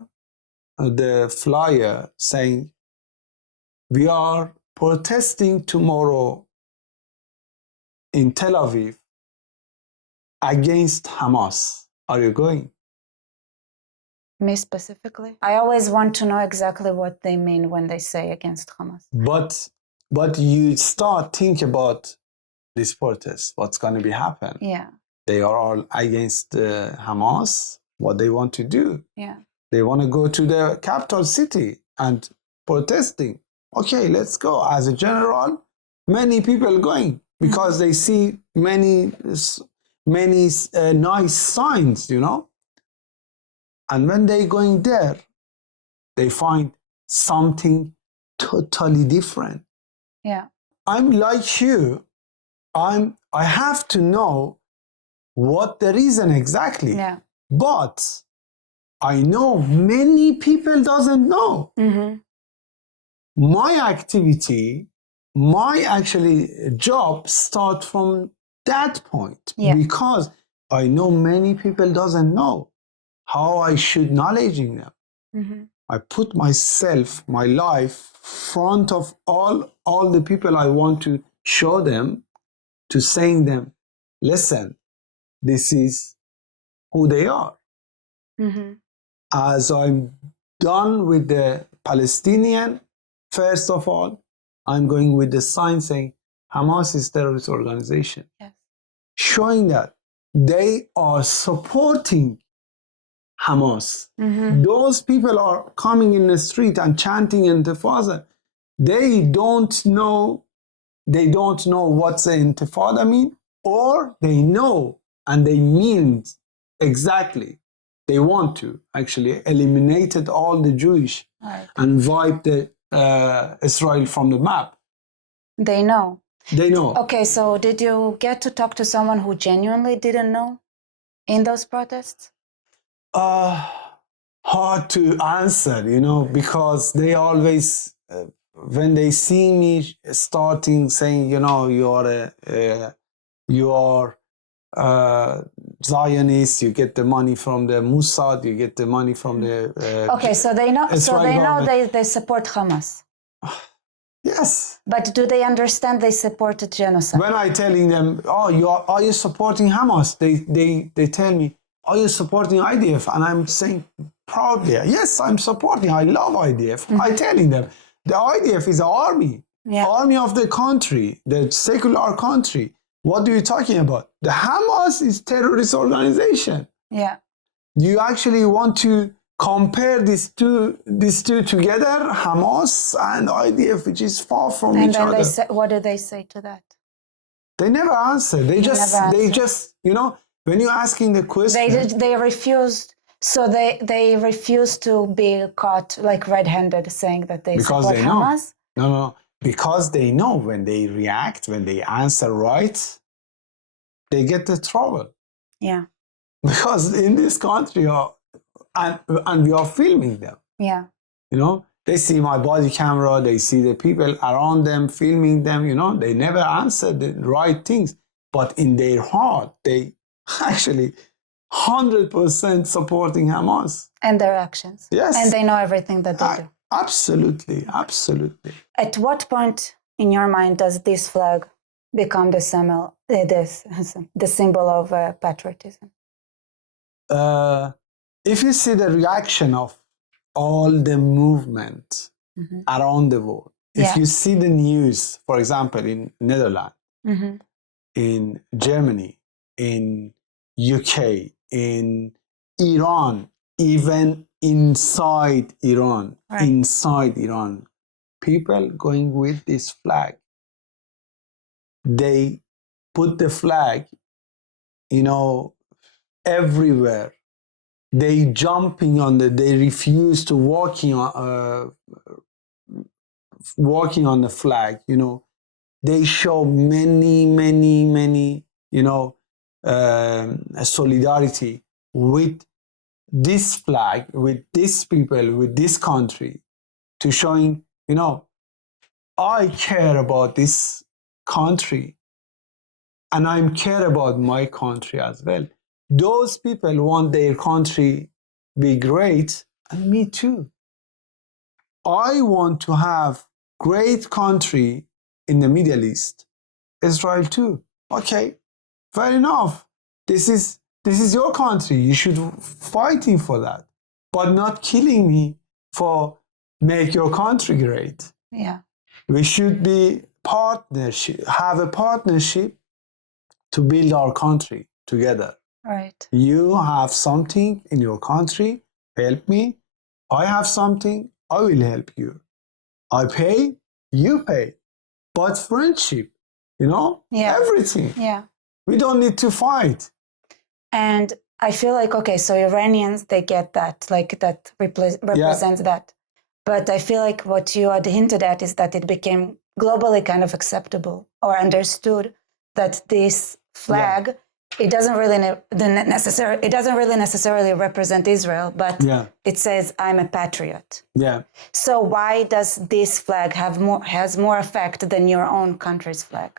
the flyer saying, we are protesting tomorrow in Tel Aviv against Hamas. Are you going? Me specifically? I always want to know exactly what they mean when they say against Hamas. But you start think about this protest, what's going to be happen. Yeah. They are all against Hamas, what they want to do. Yeah. They want to go to the capital city and protesting. Okay, let's go. As a general, many people going because they see many nice signs, you know. And when they going there, they find something totally different. Yeah. I'm like you. I have to know what the reason exactly. Yeah. But I know many people doesn't know. Mm-hmm. My activity, my actually job start from that point because I know many people doesn't know how I should knowledging them. Mm-hmm. I put myself, my life, front of all the people I want to show them, to saying them, listen, this is who they are. Mm-hmm. As I'm done with the Palestinian, first of all, I'm going with the sign saying Hamas is a terrorist organization. Yes. Showing that they are supporting Hamas. Mm-hmm. Those people are coming in the street and chanting Intifada. They don't know what's an Intifada mean, or they know and they mean exactly. They want to actually eliminate all the Jewish and wipe the Israel from the map. They know. They know. Okay, so did you get to talk to someone who genuinely didn't know in those protests? Hard to answer, you know, because they always, when they see me starting saying, you know, you are Zionist, you get the money from the Mossad, you get the money from the okay, so they know. So they know they support Hamas. Yes. But do they understand they supported genocide? When I telling them, oh, are you supporting Hamas? They tell me, are you supporting IDF? And I'm saying proudly, yes, I'm supporting. I love IDF. Mm-hmm. I'm telling them, the IDF is an army, army of the country, the secular country. What are you talking about? The Hamas is terrorist organization. Yeah. Do you actually want to compare these two together, Hamas and IDF, which is far from each other? What do they say to that? They never answer. They just, you know, when you're asking the question, they refused. So they refuse to be caught like red-handed, saying that they support Hamas. No. Because they know when they react, when they answer right, they get the trouble. Yeah. Because in this country, and we are filming them. Yeah. You know, they see my body camera, they see the people around them filming them, you know, they never answer the right things. But in their heart, they actually 100% supporting Hamas. And their actions. Yes. And they know everything that they do. Absolutely. At what point in your mind does this flag become the symbol the symbol of patriotism. If you see the reaction of all the movement around the world, if you see the news, for example, in Netherlands, in Germany, in UK, in Iran, even inside Iran, people going with this flag. They put the flag, everywhere. They jumping on they refuse to walking on the flag. They show many, solidarity with this flag, with this people, with this country, to showing, I care about this country and I care about my country as well. Those people want their country be great, and me too. I want to have great country in the Middle East, Israel too. Okay, fair enough. This is your country. You should fighting for that, but not killing me for make your country great. Yeah, we should be have a partnership to build our country together. Right. You have something in your country, help me. I have something, I will help you. I pay, you pay. But friendship, everything. Yeah. We don't need to fight. And I feel like, okay, so Iranians, they get that, like that represents that. But I feel like what you had hinted at is that it became globally kind of acceptable or understood that this flag, it doesn't really necessarily represent Israel, but it says I'm a patriot. Yeah. So why does this flag has more effect than your own country's flag?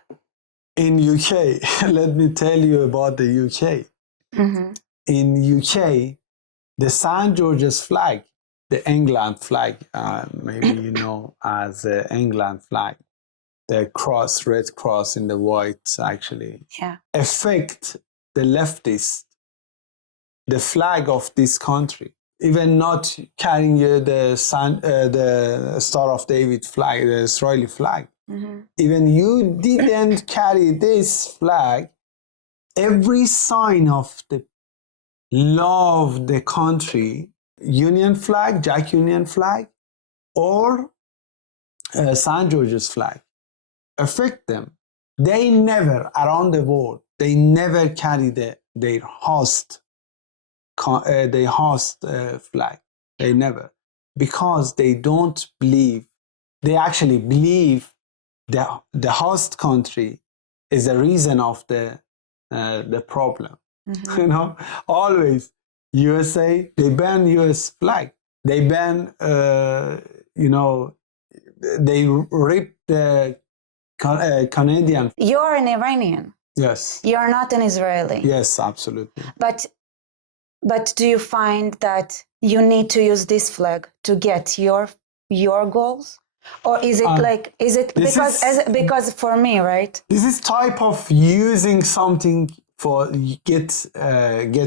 In UK, let me tell you about the UK. In UK, the St. George's flag, the England flag, maybe you know as the England flag, the cross, red cross in the white, actually, affect the leftists, the flag of this country, even not carrying the Star of David flag, the Israeli flag. Even you didn't carry this flag, every sign of the love the country, Union flag, Jack Union flag, or St. George's flag, affect them. They never, around the world, they never carry their host flag. They never, because they don't believe. They actually believe the host country is the reason of the problem. Always USA, they ban US flag. They ban, they rip the Canadian. You're an Iranian. Yes. You're not an Israeli. Yes, absolutely. But do you find that you need to use this flag to get your goals? Or is it because for me, right? This is type of using something for get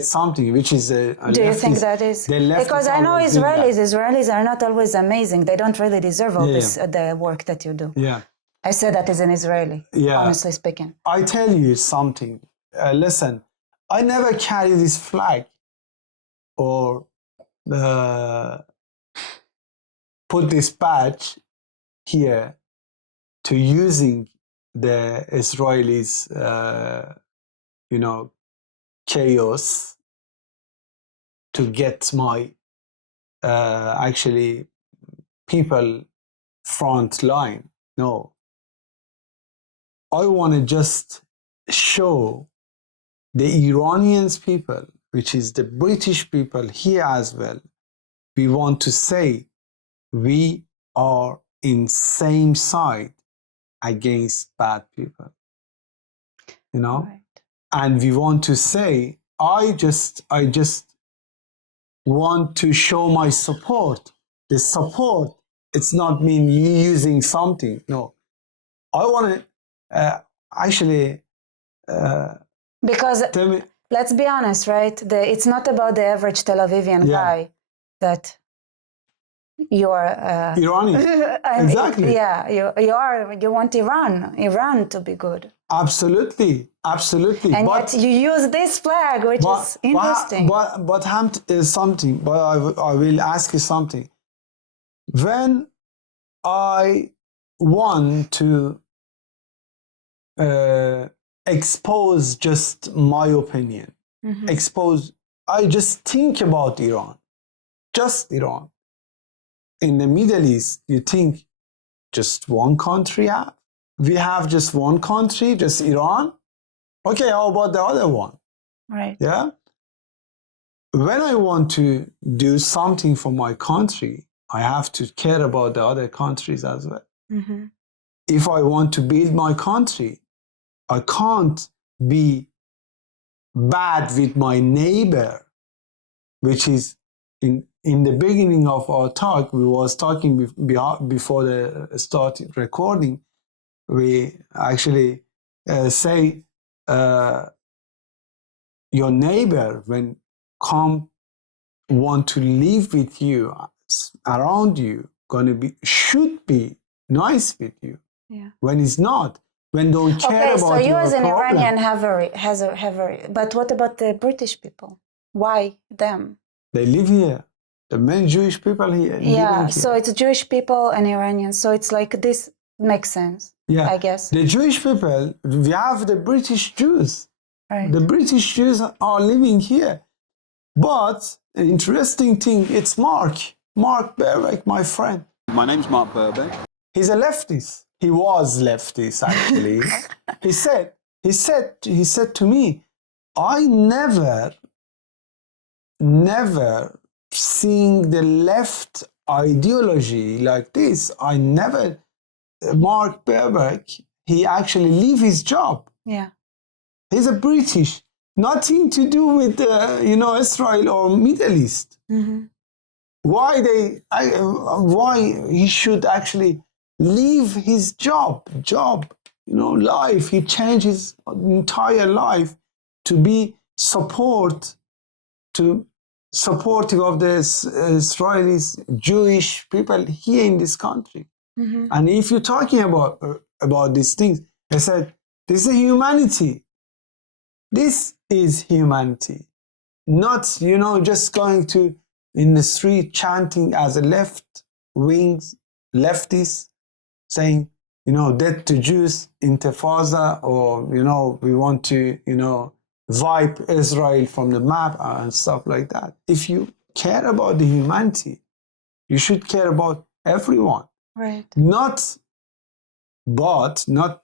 something, which is do you think that is? Because I know Israelis are not always amazing. They don't really deserve all this the work that you do. Yeah. I say that as an Israeli, honestly speaking. I tell you something. Listen, I never carry this flag or put this badge here to using the Israelis, chaos to get my actually people front line. No. I want to just show the Iranians people, which is the British people here as well. We want to say we are in same side against bad people, Right. And we want to say, I just want to show my support. The support, it's not mean you using something. No, I want to actually Because tell me, let's be honest, right? It's not about the average Tel Avivian Yeah. guy that you're Iranian. Exactly. Yeah, you want Iran to be good. Absolutely, absolutely. And yet you use this flag, which is interesting. But Hamd is something. But I will ask you something. When I want to expose just my opinion, I just think about Iran, just Iran. In the Middle East, you think just one country have? We have just one country, just Iran? Okay, how about the other one? Right. Yeah? When I want to do something for my country, I have to care about the other countries as well. If I want to build my country, I can't be bad with my neighbor, which is in the beginning of our talk, we was talking before the start recording, we actually say your neighbor, when come want to live with you, around you, should be nice with you. Yeah. When it's not, when don't care about so you your as an problem. Iranian have but what about the British people? Why them? They live here. The many Jewish people here. Yeah, living so here. it's Jewish people and Iranians. So it's like this makes sense. Yeah, I guess. the Jewish people, we have the British Jews. Right. The British Jews are living here. But the interesting thing, it's Mark Berwick, my friend. My name's Mark Berwick. He's a leftist. He was leftist, actually. he said to me, I never seen the left ideology like this. Mark Berwick, he actually leave his job. Yeah. He's a British, nothing to do with Israel or Middle East. Why he should actually leave his job, life. He changed his entire life to be supportive of the Israelis, Jewish people here in this country. And if you're talking about these things, I said, this is humanity. This is humanity. Not, just going to in the street chanting as a left-wing leftist, saying, death to Jews, intifada, or, we want to, wipe Israel from the map and stuff like that. If you care about the humanity, you should care about everyone. Right. Not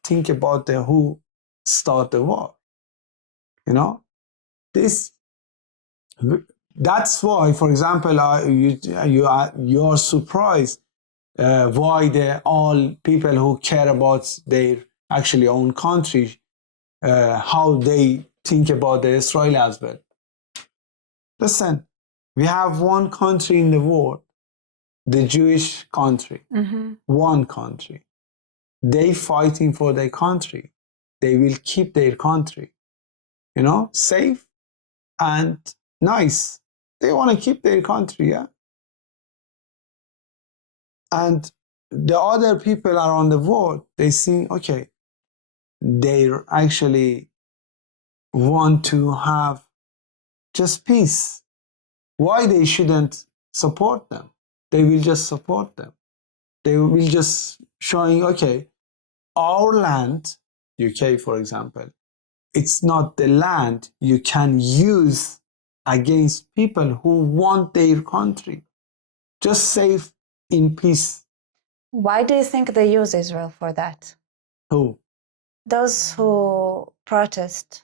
think about who started the war. That's why, for example, you are surprised why all people who care about their actually own country, how they think about the Israel as well. Listen, we have one country in the world, the Jewish country, one country. They fighting for their country. They will keep their country, safe and nice. They want to keep their country, yeah. And the other people around the world, they think, okay, they actually want to have just peace. Why they shouldn't support them? They will just support them. They will just showing, okay, our land, UK for example, it's not the land you can use against people who want their country. Just safe in peace. Why do you think they use Israel for that? Who? Those who protest.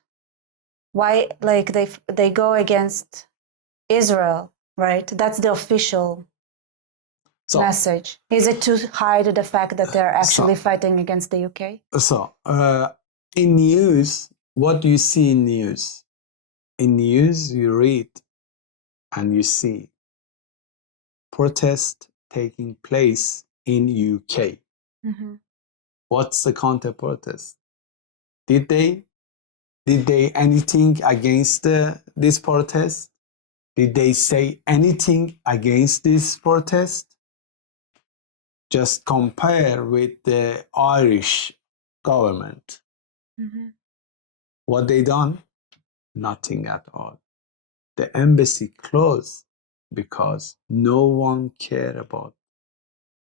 Why, they go against Israel, right? That's the official message. Is it to hide the fact that they're actually fighting against the UK? So, in news, what do you see in news? In news, you read and you see protest taking place in UK. What's the counter protest? Did they Did they anything against this protest? Did they say anything against this protest? Just compare with the Irish government. What they done? Nothing at all. The embassy closed because no one cared about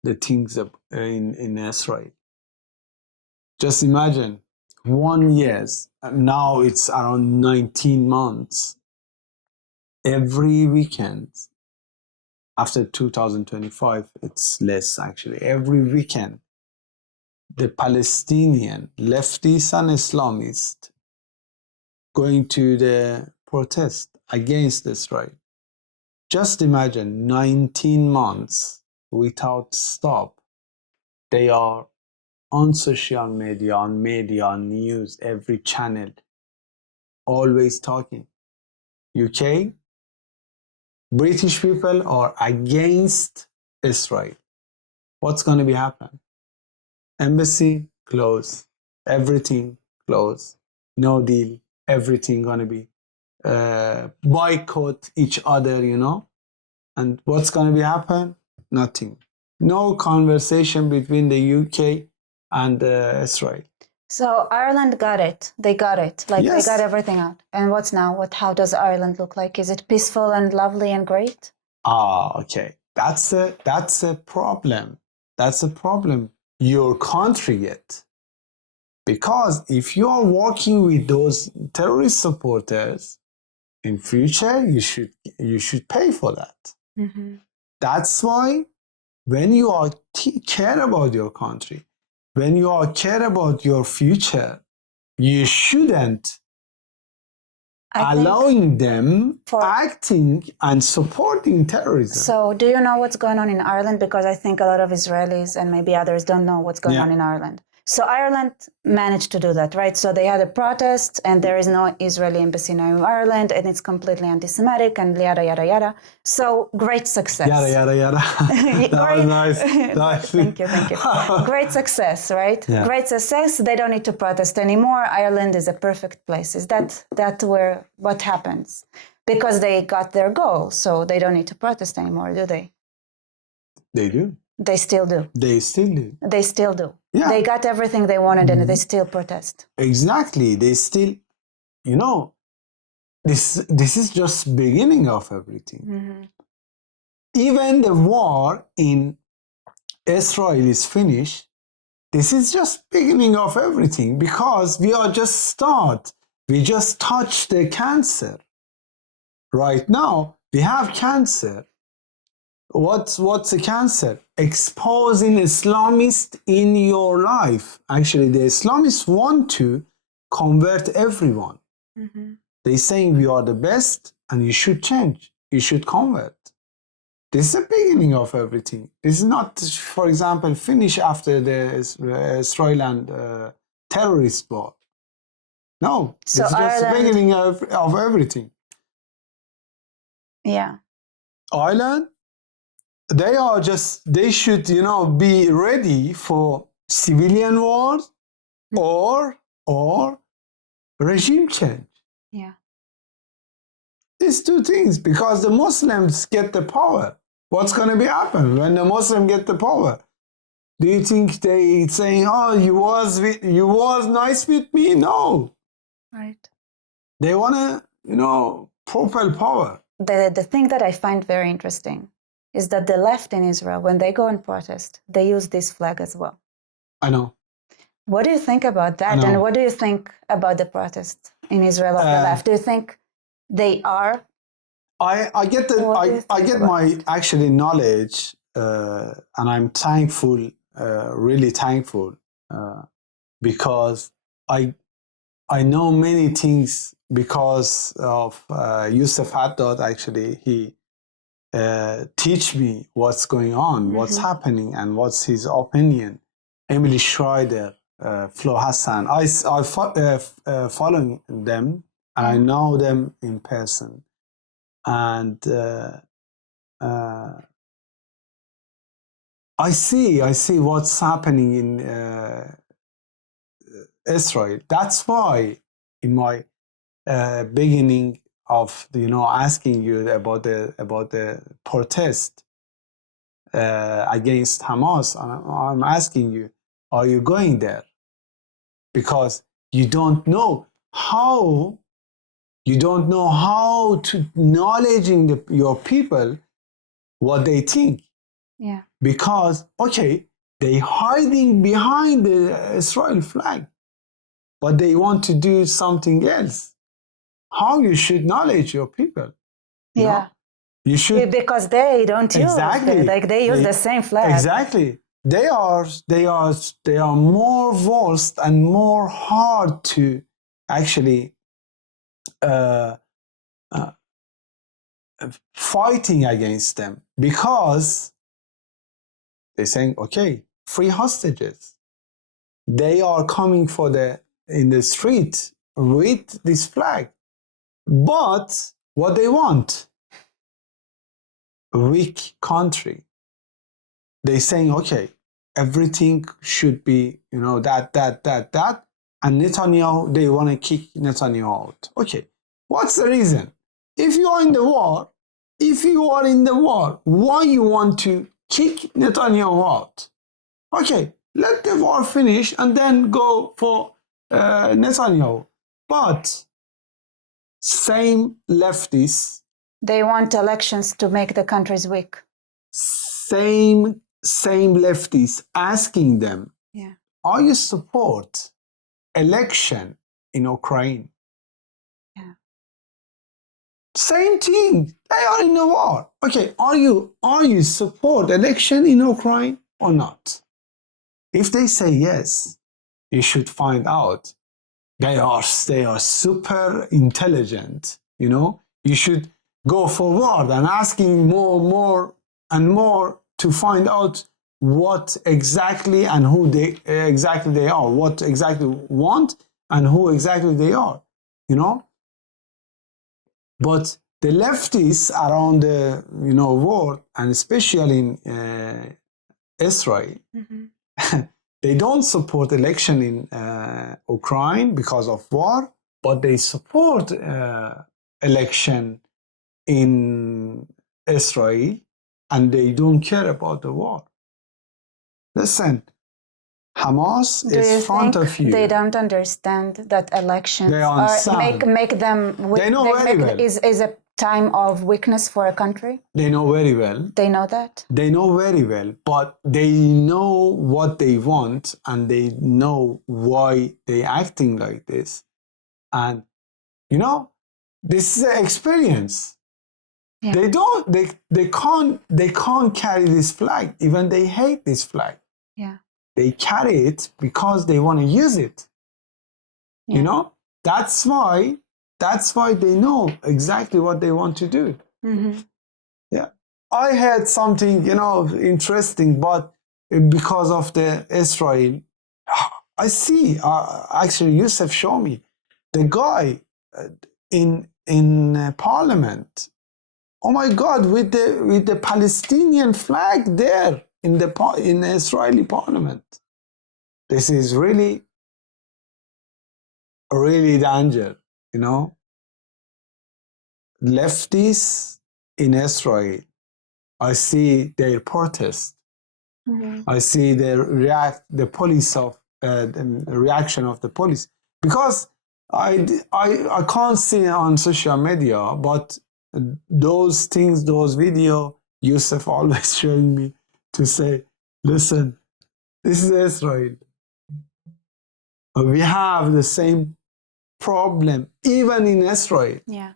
the things in Israel. Just imagine 1 year, now it's around 19 months. Every weekend, after 2025, it's less actually. Every weekend, the Palestinian leftists and Islamists going to the protest against Israel. Just imagine 19 months without stop. They are on social media, on news, every channel, always talking. UK, British people are against Israel. What's going to be happen? Embassy closed, everything closed, no deal, everything going to be boycott each other, you know. And what's going to be happen? Nothing. No conversation between the UK and Israel. So Ireland got it. They got it. Like Yes. they got everything out. And what's now? How does Ireland look like? Is it peaceful and lovely and great? Okay. That's a problem. That's a problem. Your country yet. Because if you are working with those terrorist supporters, in future you should pay for that. That's why when you are care about your country, when you are care about your future, you shouldn't allowing them acting and supporting terrorism. So do you know what's going on in Ireland? Because I think a lot of Israelis and maybe others don't know what's going on in Ireland. So Ireland managed to do that, right? So they had a protest and there is no Israeli embassy now in Ireland and it's completely anti-Semitic and yada, yada, yada. So great success. Yada, yada, yada. That was nice. Thank you. Great success, right? Yeah. Great success. They don't need to protest anymore. Ireland is a perfect place. Is that where what happens? Because they got their goal, so they don't need to protest anymore, do they? They do. They still do. They still do. They still do. Yeah. They got everything they wanted and they still protest. Exactly. They still, you know, this is just beginning of everything. Even the war in Israel is finished. This is just beginning of everything because we are just start. We just touch the cancer. Right now, we have cancer. What's a cancer? Exposing Islamists in your life. Actually, the Islamists want to convert everyone. They're saying we are the best and you should change. You should convert. This is the beginning of everything. This is not, for example, finish after the Israel and terrorist war. No, So it's just the Ireland- beginning of everything. Yeah. Ireland, they should, you know, be ready for civilian wars or regime change. Yeah. These two things, because the Muslims get the power. What's going to be happen when the Muslims get the power? Do you think they saying, "Oh, you was nice with me"? No, Right. they want to, you know, propel power. The thing that I find very interesting is that the left in Israel, when they go and protest, they use this flag as well. I know. What do you think about that? know. And what do you think about the protest in Israel of the left? Do you think they are? I get the What do you I think get about my actually knowledge, and I'm thankful, really thankful, because I know many things because of Yusuf Haddad. Actually, he teach me what's going on, what's happening, and what's his opinion. Emily Schreider, Flo Hassan. I following them, and I know them in person. And I see what's happening in Israel. That's why in my beginning of asking you about the protest against Hamas, I'm asking you, are you going there? Because you don't know how to knowledging your people what they think. Yeah. Because they hiding behind the Israel flag, but they want to do something else. How you should knowledge your people? You know? You should, because they don't use exactly, they use the same flag. Exactly. They are more versed and more hard to actually fighting against them, because they're saying, okay, free hostages. They are coming in the street with this flag. But what they want, a weak country. They're saying, okay, everything should be, that. And Netanyahu, they want to kick Netanyahu out. Okay, what's the reason? If you are in the war, why you want to kick Netanyahu out? Okay, let the war finish and then go for Netanyahu. But same leftists, they want elections to make the countries weak. Same leftists asking them, are you support election in Ukraine? Yeah. Same thing. They are in a war. Okay, are you support election in Ukraine or not? If they say yes, you should find out they are super intelligent. You should go forward and asking more and more to find out what exactly and who they are, what exactly want and who exactly they are. But the leftists around the world, and especially in Israel, they don't support election in Ukraine because of war, but they support election in Israel, and they don't care about the war. Listen, Hamas is front of you. They don't understand that elections make them. They know very well. Is a time of weakness for a country. They know very well. They know that. They know very well, but they know what they want, and they know why they acting like this. And this is an experience. Yeah. They can't carry this flag. Even they hate this flag. Yeah. They carry it because they want to use it. Yeah. That's why they know exactly what they want to do. Mm-hmm. Yeah. I had something, interesting, but because of the Israel, I see, actually Yusuf showed me, the guy in parliament, oh my God, with the Palestinian flag there in the Israeli parliament. This is really, really danger, Leftists in Israel, I see their protest. Mm-hmm. I see the reaction of the police, because I can't see on social media, but those things, those videos, Yusuf always showing me to say, listen, this is Israel. We have the same problem even in Israel. Yeah.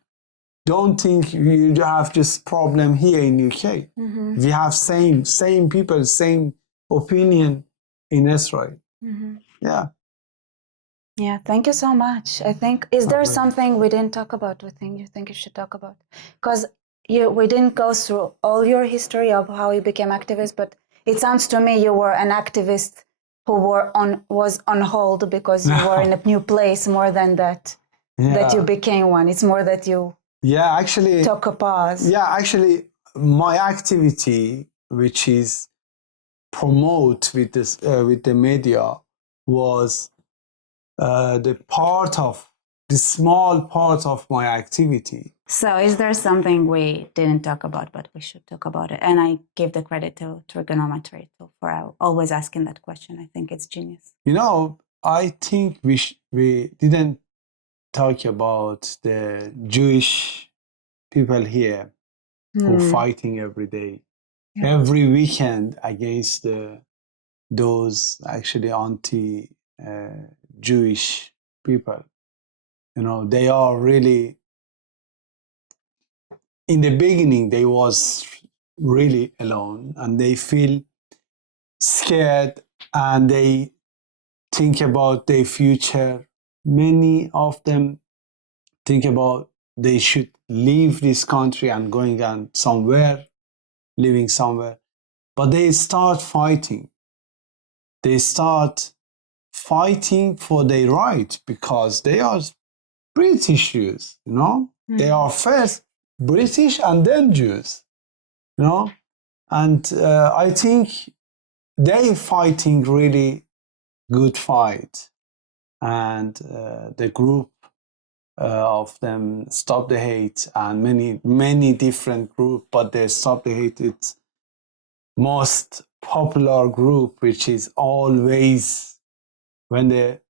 Don't think you have just problem here in UK. Mm-hmm. We have same people, same opinion in Israel. Mm-hmm. Yeah. Yeah, thank you so much. I think, is there something we didn't talk about you think you should talk about? Because we didn't go through all your history of how you became activist, but it sounds to me you were an activist who was on hold because you were in a new place more than that you became one. It's more that you actually took a pause. Yeah, actually my activity, which is promote with the media, was the part of the small part of my activity. So is there something we didn't talk about, but we should talk about it? And I give the credit to trigonometry too, for always asking that question. I think it's genius. You know, I think we didn't talk about the Jewish people here who are fighting every day, every weekend against those actually anti-Jewish people. You know, they are really, in the beginning, they was really alone and they feel scared and they think about their future. Many of them think about they should leave this country and going on somewhere, living somewhere. But they start fighting. They start fighting for their right because they are British Jews, you know? They are first British and then Jews, you know? And I think they fighting really good fight. And the group of them Stop the Hate and many different groups, but they Stop the Hate, it's most popular group, which is always when the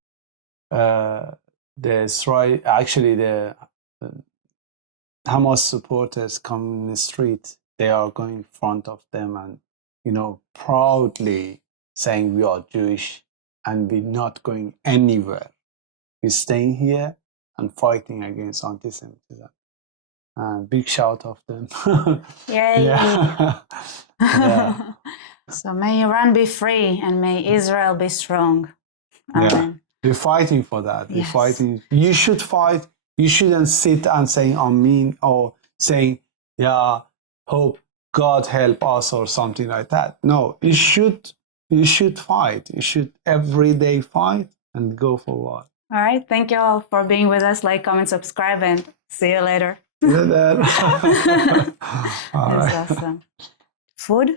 Hamas supporters come in the street, they are going in front of them and, you know, proudly saying we are Jewish and we're not going anywhere. We're staying here and fighting against anti-Semitism. And big shout of them. Yay! Yeah. Yeah. So may Iran be free and may Israel be strong. Amen. Yeah. We're fighting for that. Yes. We're fighting. You should fight. You shouldn't sit and saying Amen or saying, yeah, hope God help us or something like that. No, you should fight. You should every day fight and go forward. All right. Thank you all for being with us. Like, comment, subscribe, and see you later. All right. That's awesome. Food?